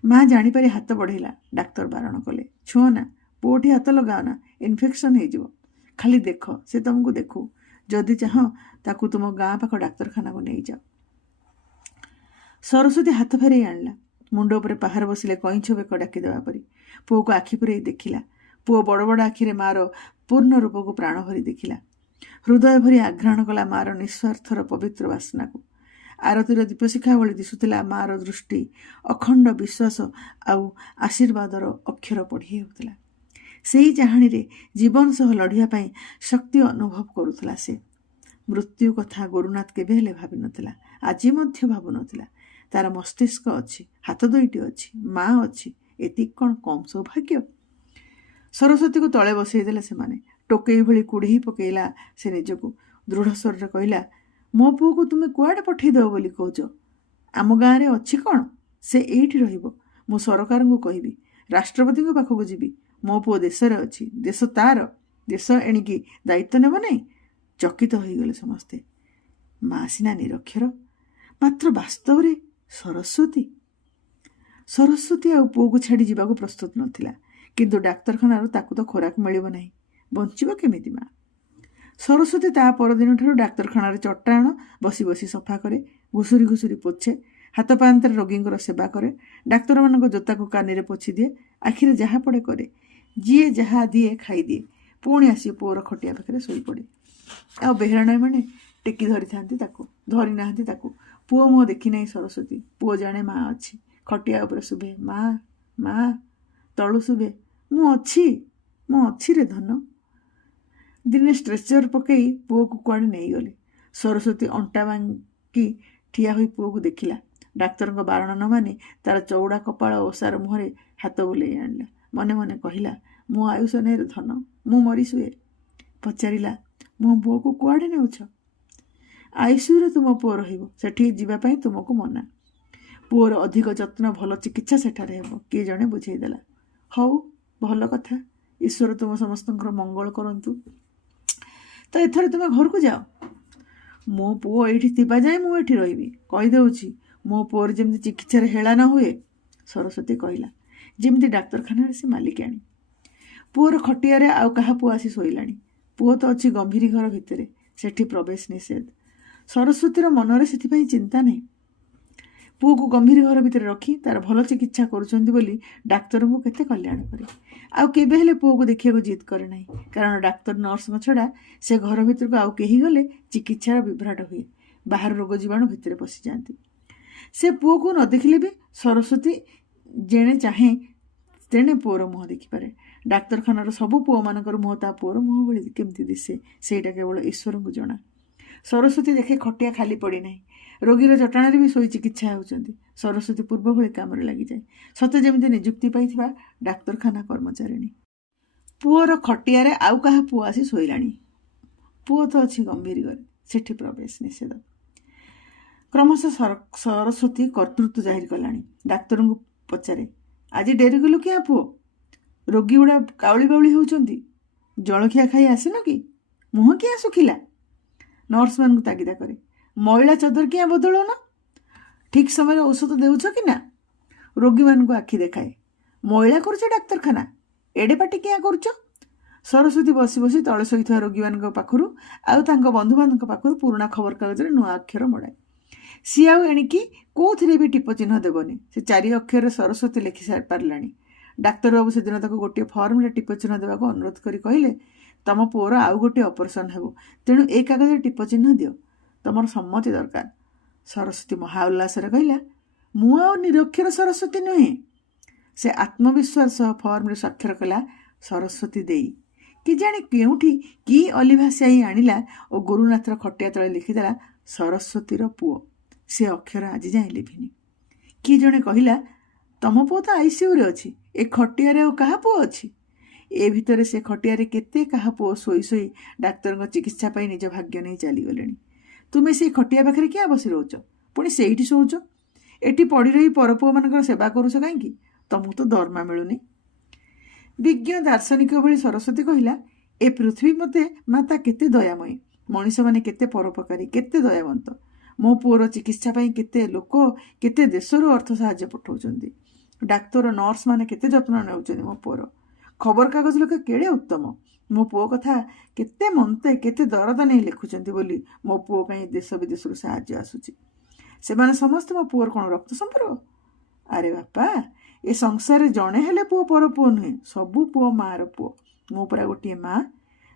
ମା ଜାଣିପାରି ହାତ ବଢ଼େଇଲା। ଡାକ୍ତର ବାରଣ କଲେ, ଛୁଅଁ ନା, ପୁଅଠି ହାତ ଲଗାଅ ନା, ଇନଫେକ୍ସନ୍ ହେଇଯିବ। ଖାଲି ଦେଖ, ସେ ତମକୁ ଦେଖୁ। ଯଦି ଚାହଁ ତାକୁ ତୁମ ଗାଁ ପାଖ ଡାକ୍ତରଖାନାକୁ ନେଇଯାଅ। ସରସ୍ୱତୀ ହାତ ଫେରାଇ ଆଣିଲା। ମୁଣ୍ଡ ଉପରେ ପାହାର ବସିଲେ କଇଁଛ ବେକ ଡାକିଦେବା ପରି। ପୁଅକୁ ଆଖି ପୁରେଇ ଦେଖିଲା। ପୁଅ ବଡ଼ ବଡ଼ ଆଖିରେ ମାର ପୂର୍ଣ୍ଣ ରୂପକୁ ପ୍ରାଣ ଭରି ଦେଖିଲା। ହୃଦୟ ଭରି ଆଘ୍ରାଣ କଲା ମାର ନିଃସ୍ୱାର୍ଥର ପବିତ୍ର ବାସ୍ନାକୁ। ଆରତୀର ଦୀପଶିଖା ଭଳି ଦିଶୁଥିଲା ମାର ଦୃଷ୍ଟି। ଅଖଣ୍ଡ ବିଶ୍ୱାସ ଆଉ ଆଶୀର୍ବାଦର ଅକ୍ଷର ପଢ଼ି ହେଉଥିଲା। ସେଇ ଚାହାଣୀରେ ଜୀବନ ସହ ଲଢ଼ିବା ପାଇଁ ଶକ୍ତି ଅନୁଭବ କରୁଥିଲା ସେ। ମୃତ୍ୟୁ କଥା ଗୁରୁନାଥ କେବେ ହେଲେ ଭାବିନଥିଲା, ଆଜି ମଧ୍ୟ ଭାବୁନଥିଲା। ତାର ମସ୍ତିଷ୍କ ଅଛି, ହାତ ଦୁଇଟି ଅଛି, ମା ଅଛି, ଏତିକି କ'ଣ କମ୍ ସୌଭାଗ୍ୟ? ସରସ୍ୱତୀକୁ ତଳେ ବସେଇ ଦେଲେ ସେମାନେ। ଟୋକେଇ ଭଳି କୁଢ଼େଇ ପକେଇଲା ସେ ନିଜକୁ। ଦୃଢ଼ ସ୍ୱରରେ କହିଲା, ମୋ ପୁଅକୁ ତୁମେ କୁଆଡ଼େ ପଠେଇଦେବ ବୋଲି କହୁଛ? ଆମ ଗାଁରେ ଅଛି କ'ଣ? ସେ ଏଇଠି ରହିବ। ମୁଁ ସରକାରଙ୍କୁ କହିବି, ରାଷ୍ଟ୍ରପତିଙ୍କ ପାଖକୁ ଯିବି। ମୋ ପୁଅ ଦେଶରେ ଅଛି, ଦେଶ ତାର, ଦେଶ ଏଣିକି ଦାୟିତ୍ୱ ନେବ ନାହିଁ। ଚକିତ ହୋଇଗଲେ ସମସ୍ତେ। ମା ସିନା ନିରକ୍ଷର, ମାତ୍ର ବାସ୍ତବରେ ସରସ୍ୱତୀ ଆଉ ପୁଅକୁ ଛାଡ଼ି ଯିବାକୁ ପ୍ରସ୍ତୁତ ନଥିଲା। କିନ୍ତୁ ଡାକ୍ତରଖାନାରୁ ତାକୁ ତ ଖୋରାକ ମିଳିବ ନାହିଁ, ବଞ୍ଚିବ କେମିତି ମା? ସରସ୍ୱତୀ ତା ପରଦିନଠାରୁ ଡାକ୍ତରଖାନାରେ ଚଟାଣ ବସି ବସି ସଫା କରେ, ଘୁଷୁରି ଘୁଷୁରି ପୋଛେ, ହାତ ପାହାନ୍ତରେ ରୋଗୀଙ୍କର ସେବା କରେ, ଡାକ୍ତରମାନଙ୍କ ଜୋତାକୁ କାନିରେ ପୋଛି ଦିଏ, ଆଖିରେ ଯାହା ପଡ଼େ କରେ। ଯିଏ ଯାହା ଦିଏ ଖାଇଦିଏ, ପୁଣି ଆସି ପୁଅର ଖଟିଆ ପାଖରେ ଶୋଇପଡ଼େ। ଆଉ ବେହେରାଣୀମାନେ ଟେକି ଧରିଥାନ୍ତି ତାକୁ, ଧରି ନାହାନ୍ତି ତାକୁ। ପୁଅ ମୁହଁ ଦେଖି ନାହିଁ ସରସ୍ୱତୀ। ପୁଅ ଜାଣେ ମା ଅଛି। ଖଟିଆ ଉପରେ ଶୁଭେ, ମା, ମା। ତଳୁ ଶୁଭେ, ମୁଁ ଅଛି ରେ ଧନ। ଦିନେ ଷ୍ଟ୍ରେଚର ପକେଇ ପୁଅକୁ କୁଆଡ଼େ ନେଇଗଲେ। ସରସ୍ୱତୀ ଅଣ୍ଟା ବାଙ୍କି ଠିଆ ହୋଇ ପୁଅକୁ ଦେଖିଲା। ଡାକ୍ତରଙ୍କ ବାରଣ ନ ମାନି ତାର ଚଉଡ଼ା କପାଳ ଓ ଓସାର ମୁହଁରେ ହାତ ବୁଲେଇ ଆଣିଲା। ମନେ ମନେ କହିଲା, ମୁଁ ଆୟୁଷ ନେଇ ଧନ, ମୁଁ ମରିଶୁଏ। ପଚାରିଲା, ମୋ ପୁଅକୁ କୁଆଡ଼େ ନେଉଛ? ଆଇସିୟୁରେ ତୁମ ପୁଅ ରହିବ, ସେଠିକି ଯିବା ପାଇଁ ତୁମକୁ ମନା। ପୁଅର ଅଧିକ ଯତ୍ନ, ଭଲ ଚିକିତ୍ସା ସେଠାରେ ହେବ, କିଏ ଜଣେ ବୁଝେଇଦେଲା। ହଉ, ଭଲ କଥା। ଈଶ୍ୱର ତୁମ ସମସ୍ତଙ୍କର ମଙ୍ଗଳ କରନ୍ତୁ। ତ ଏଥର ତୁମେ ଘରକୁ ଯାଅ। ମୋ ପୁଅ ଏଇଠି ଥିବା ଯାଏ ମୁଁ ଏଠି ରହିବି। କହିଦେଉଛି, ମୋ ପୁଅର ଯେମିତି ଚିକିତ୍ସାରେ ହେଳା ନ ହୁଏ। ସରସ୍ୱତୀ କହିଲା, ଯେମିତି ଡାକ୍ତରଖାନାରେ ସେ ମାଲିକାଣୀ। ପୁଅର ଖଟିଆରେ ଆଉ କାହା ପୁଅ ଆସି ଶୋଇଲାଣି। ପୁଅ ତ ଅଛି ଗମ୍ଭୀରି ଘର ଭିତରେ, ସେଠି ପ୍ରବେଶ ନିଷେଧ। ସରସ୍ୱତୀର ମନରେ ସେଥିପାଇଁ ଚିନ୍ତା ନାହିଁ। ପୁଅକୁ ଗମ୍ଭୀର ଘର ଭିତରେ ରଖି ତାର ଭଲ ଚିକିତ୍ସା କରୁଛନ୍ତି ବୋଲି ଡାକ୍ତରଙ୍କୁ କେତେ କଲ୍ୟାଣ କରେ। ଆଉ କେବେ ହେଲେ ପୁଅକୁ ଦେଖିବାକୁ ଜିଦ୍ କରେ ନାହିଁ, କାରଣ ଡାକ୍ତର ନର୍ସଙ୍କ ଛଡ଼ା ସେ ଘର ଭିତରକୁ ଆଉ କେହି ଗଲେ ଚିକିତ୍ସାର ବିଭ୍ରାଟ ହୁଏ, ବାହାର ରୋଗ ଜୀବାଣୁ ଭିତରେ ପଶିଯାଆନ୍ତି। ସେ ପୁଅକୁ ନ ଦେଖିଲେ ବି ସରସ୍ୱତୀ ଯେଣେ ଚାହେଁ ତେଣେ ପୁଅର ମୁହଁ ଦେଖିପାରେ। ଡାକ୍ତରଖାନାର ସବୁ ପୁଅମାନଙ୍କର ମୁହଁ ତା ପୁଅର ମୁହଁ ଭଳି କେମିତି ଦିଶେ ସେଇଟା କେବଳ ଈଶ୍ୱରଙ୍କୁ ଜଣା। ସରସ୍ୱତୀ ଦେଖେ ଖଟିଆ ଖାଲି ପଡ଼ିନାହିଁ, ରୋଗୀର ଜଟଣାରେ ବି ଶୋଇ ଚିକିତ୍ସା ହେଉଛନ୍ତି। ସରସ୍ୱତୀ ପୂର୍ବ ଭଳି କାମରେ ଲାଗିଯାଏ, ସତେ ଯେମିତି ନିଯୁକ୍ତି ପାଇଥିବା ଡାକ୍ତରଖାନା କର୍ମଚାରିଣୀ। ପୁଅର ଖଟିଆରେ ଆଉ କାହା ପୁଅ ଆସି ଶୋଇଲାଣି। ପୁଅ ତ ଅଛି ଗମ୍ଭୀର ଘରେ, ସେଠି ପ୍ରବେଶ ନିଷେଧ। କ୍ରମଶଃ ସରସ୍ୱତୀ କର୍ତ୍ତୃତ୍ୱ ଜାହିର କଲାଣି। ଡାକ୍ତରଙ୍କୁ ପଚାରେ, ଆଜି ଡେରି କଲୁ କିଆ ପୁଅ? ରୋଗୀ ଗୁଡ଼ା କାଉଳି ବାଉଳି ହେଉଛନ୍ତି, ଜଳଖିଆ ଖାଇ ଆସିନ କି? ମୁହଁ କିଆ ଶୁଖିଲା? ନର୍ସମାନଙ୍କୁ ତାଗିଦା କରେ, ମଇଳା ଚଦର କିଆ ବଦଳଉନ? ଠିକ୍ ସମୟରେ ଔଷଧ ଦେଉଛ କି ନା? ରୋଗୀମାନଙ୍କୁ ଆଖି ଦେଖାଏ, ମଇଳା କରୁଛ ଡାକ୍ତରଖାନା, ଏଡ଼େ ପାଟି କିଆ କରୁଛ? ସରସ୍ୱତୀ ବସି ବସି ତଳେ ଶୋଇଥିବା ରୋଗୀମାନଙ୍କ ପାଖରୁ ଆଉ ତାଙ୍କ ବନ୍ଧୁବାନ୍ଧବଙ୍କ ପାଖରୁ ପୁରୁଣା ଖବରକାଗଜରେ ନୂଆ ଅକ୍ଷର ମୋଡ଼ାଏ। ସିଏ ଆଉ ଏଣିକି କୋଉଥିରେ ବି ଟିପ ଚିହ୍ନ ଦେବନି। ସେ 4 ଅକ୍ଷରରେ ସରସ୍ୱତୀ ଲେଖି ପାରିଲାଣି। ଡାକ୍ତରବାବୁ ସେଦିନ ତାକୁ ଗୋଟିଏ ଫର୍ମରେ ଟିପ ଚିହ୍ନ ଦେବାକୁ ଅନୁରୋଧ କରି କହିଲେ, ତମ ପୁଅର ଆଉ ଗୋଟିଏ ଅପରେସନ୍ ହେବ, ତେଣୁ ଏ କାଗଜରେ ଟିପ ଚିହ୍ନ ଦିଅ, ତମର ସମ୍ମତି ଦରକାର। ସରସ୍ୱତୀ ମହା ଉଲ୍ଲାସରେ କହିଲା, ମୁଁ ଆଉ ନିରକ୍ଷର ସରସ୍ୱତୀ ନୁହେଁ। ସେ ଆତ୍ମବିଶ୍ୱାସ ସହ ଫର୍ମରେ ସ୍ୱାକ୍ଷର କଲା, ସରସ୍ୱତୀ ଦେଇ। କେଜାଣି କେଉଁଠି କି ଅଲିଭା ସ୍ୟାହି ଆଣିଲା ଓ ଗୁରୁନାଥର ଖଟିଆ ତଳେ ଲେଖିଦେଲା, ସରସ୍ୱତୀର ପୁଅ। ସେ ଅକ୍ଷର ଆଜି ଯାଏଁ ଲିଭିନି। କିଏ ଜଣେ କହିଲା, ତମ ପୁଅ ତ ଆଇସିୟୁରେ ଅଛି, ଏ ଖଟିଆରେ ଆଉ କାହା ପୁଅ ଅଛି? ଏ ଭିତରେ ସେ ଖଟିଆରେ କେତେ କାହା ପୁଅ ଶୋଇ ଶୋଇ ଡାକ୍ତରଙ୍କ ଚିକିତ୍ସା ପାଇଁ ନିଜ ଭାଗ୍ୟ ନେଇ ଚାଲିଗଲେଣି। ତୁମେ ସେଇ ଖଟିଆ ପାଖରେ କିଆ ବସି ରହୁଛ? ପୁଣି ସେଇଠି ଶୋଉଛ? ଏଠି ପଡ଼ି ରହି ପରପୁଅମାନଙ୍କର ସେବା କରୁଛ କାହିଁକି? ତମକୁ ତ ଦରମା ମିଳୁନି। ବିଜ୍ଞ ଦାର୍ଶନିକ ଭଳି ସରସ୍ୱତୀ କହିଲା, ଏ ପୃଥିବୀ ମୋତେ ମାତା କେତେ ଦୟାମୟୀ, ମଣିଷମାନେ କେତେ ପରୋପକାରୀ, କେତେ ଦୟାବନ୍ତ। ମୋ ପୁଅର ଚିକିତ୍ସା ପାଇଁ କେତେ ଲୋକ କେତେ ଦେଶରୁ ଅର୍ଥ ସାହାଯ୍ୟ ପଠାଉଛନ୍ତି। ଡାକ୍ତର ନର୍ସମାନେ କେତେ ଯତ୍ନ ନେଉଛନ୍ତି ମୋ ପୁଅର। ଖବରକାଗଜ ଲୋକେ କେଡ଼େ ଉତ୍ତମ, ମୋ ପୁଅ କଥା କେତେ ମନ୍ତେ କେତେ ଦରଦ ନେଇ ଲେଖୁଛନ୍ତି ବୋଲି ମୋ ପୁଅ ପାଇଁ ଦେଶ ବିଦେଶରୁ ସାହାଯ୍ୟ ଆସୁଛି। ସେମାନେ ସମସ୍ତେ ମୋ ପୁଅର କ'ଣ ରକ୍ତ ସମ୍ପର୍କ? ଆରେ ବାପା, ଏ ସଂସାରରେ ଜଣେ ହେଲେ ପୁଅ ପର ପୁଅ ନୁହେଁ, ସବୁ ପୁଅ ମାଆର ପୁଅ। ମୁଁ ପରା ଗୋଟିଏ ମା।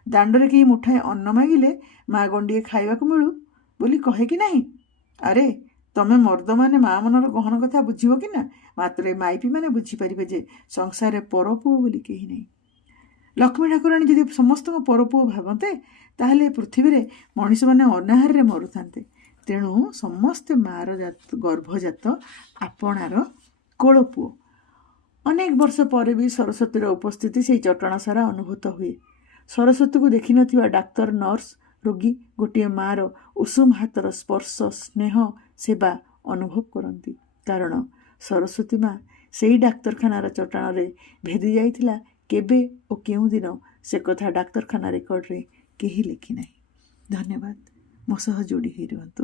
ଦାଣ୍ଡରେ କେହି ମୁଠାଏ ଅନ୍ନ ମାଗିଲେ ମା ଗଣ୍ଡିଏ ଖାଇବାକୁ ମିଳୁ ବୋଲି କହେ କି ନାହିଁ? ଆରେ ତମେ ମର୍ଦ୍ଦମାନେ ମା ମନର ଗହନ କଥା ବୁଝିବ କି ନା? ମାତ୍ର ଏ ମାଇପିମାନେ ବୁଝିପାରିବେ ଯେ ସଂସାରରେ ପରପୁଅ ବୋଲି କେହି ନାହିଁ। ଲକ୍ଷ୍ମୀ ଠାକୁରାଣୀ ଯଦି ସମସ୍ତଙ୍କ ପରପୁଅ ଭାବନ୍ତେ, ତାହେଲେ ପୃଥିବୀରେ ମଣିଷମାନେ ଅନାହାରରେ ମରୁଥାନ୍ତେ। ତେଣୁ ସମସ୍ତେ ମାଆର ଗର୍ଭଜାତ ଆପଣାର କୋଳ ପୁଅ। ଅନେକ ବର୍ଷ ପରେ ବି ସରସ୍ୱତୀର ଉପସ୍ଥିତି ସେଇ ଚଟଣା ସାରା ଅନୁଭୂତ ହୁଏ। ସରସ୍ୱତୀକୁ ଦେଖିନଥିବା ଡାକ୍ତର, ନର୍ସ, ରୋଗୀ ଗୋଟିଏ ମାଆର ଉଷୁମ ହାତର ସ୍ପର୍ଶ, ସ୍ନେହ, ସେବା ଅନୁଭବ କରନ୍ତି। କାରଣ ସରସ୍ୱତୀ ମା ସେଇ ଡାକ୍ତରଖାନାର ଚଟାଣରେ ଭେଦି ଯାଇଥିଲା କେବେ ଓ କେଉଁ ଦିନ, ସେ କଥା ଡାକ୍ତରଖାନା ରେକର୍ଡରେ କେହି ଲେଖି ନାହିଁ। ଧନ୍ୟବାଦ। ମୋ ସହ ଯୋଡ଼ି ହୋଇ ରୁହନ୍ତୁ।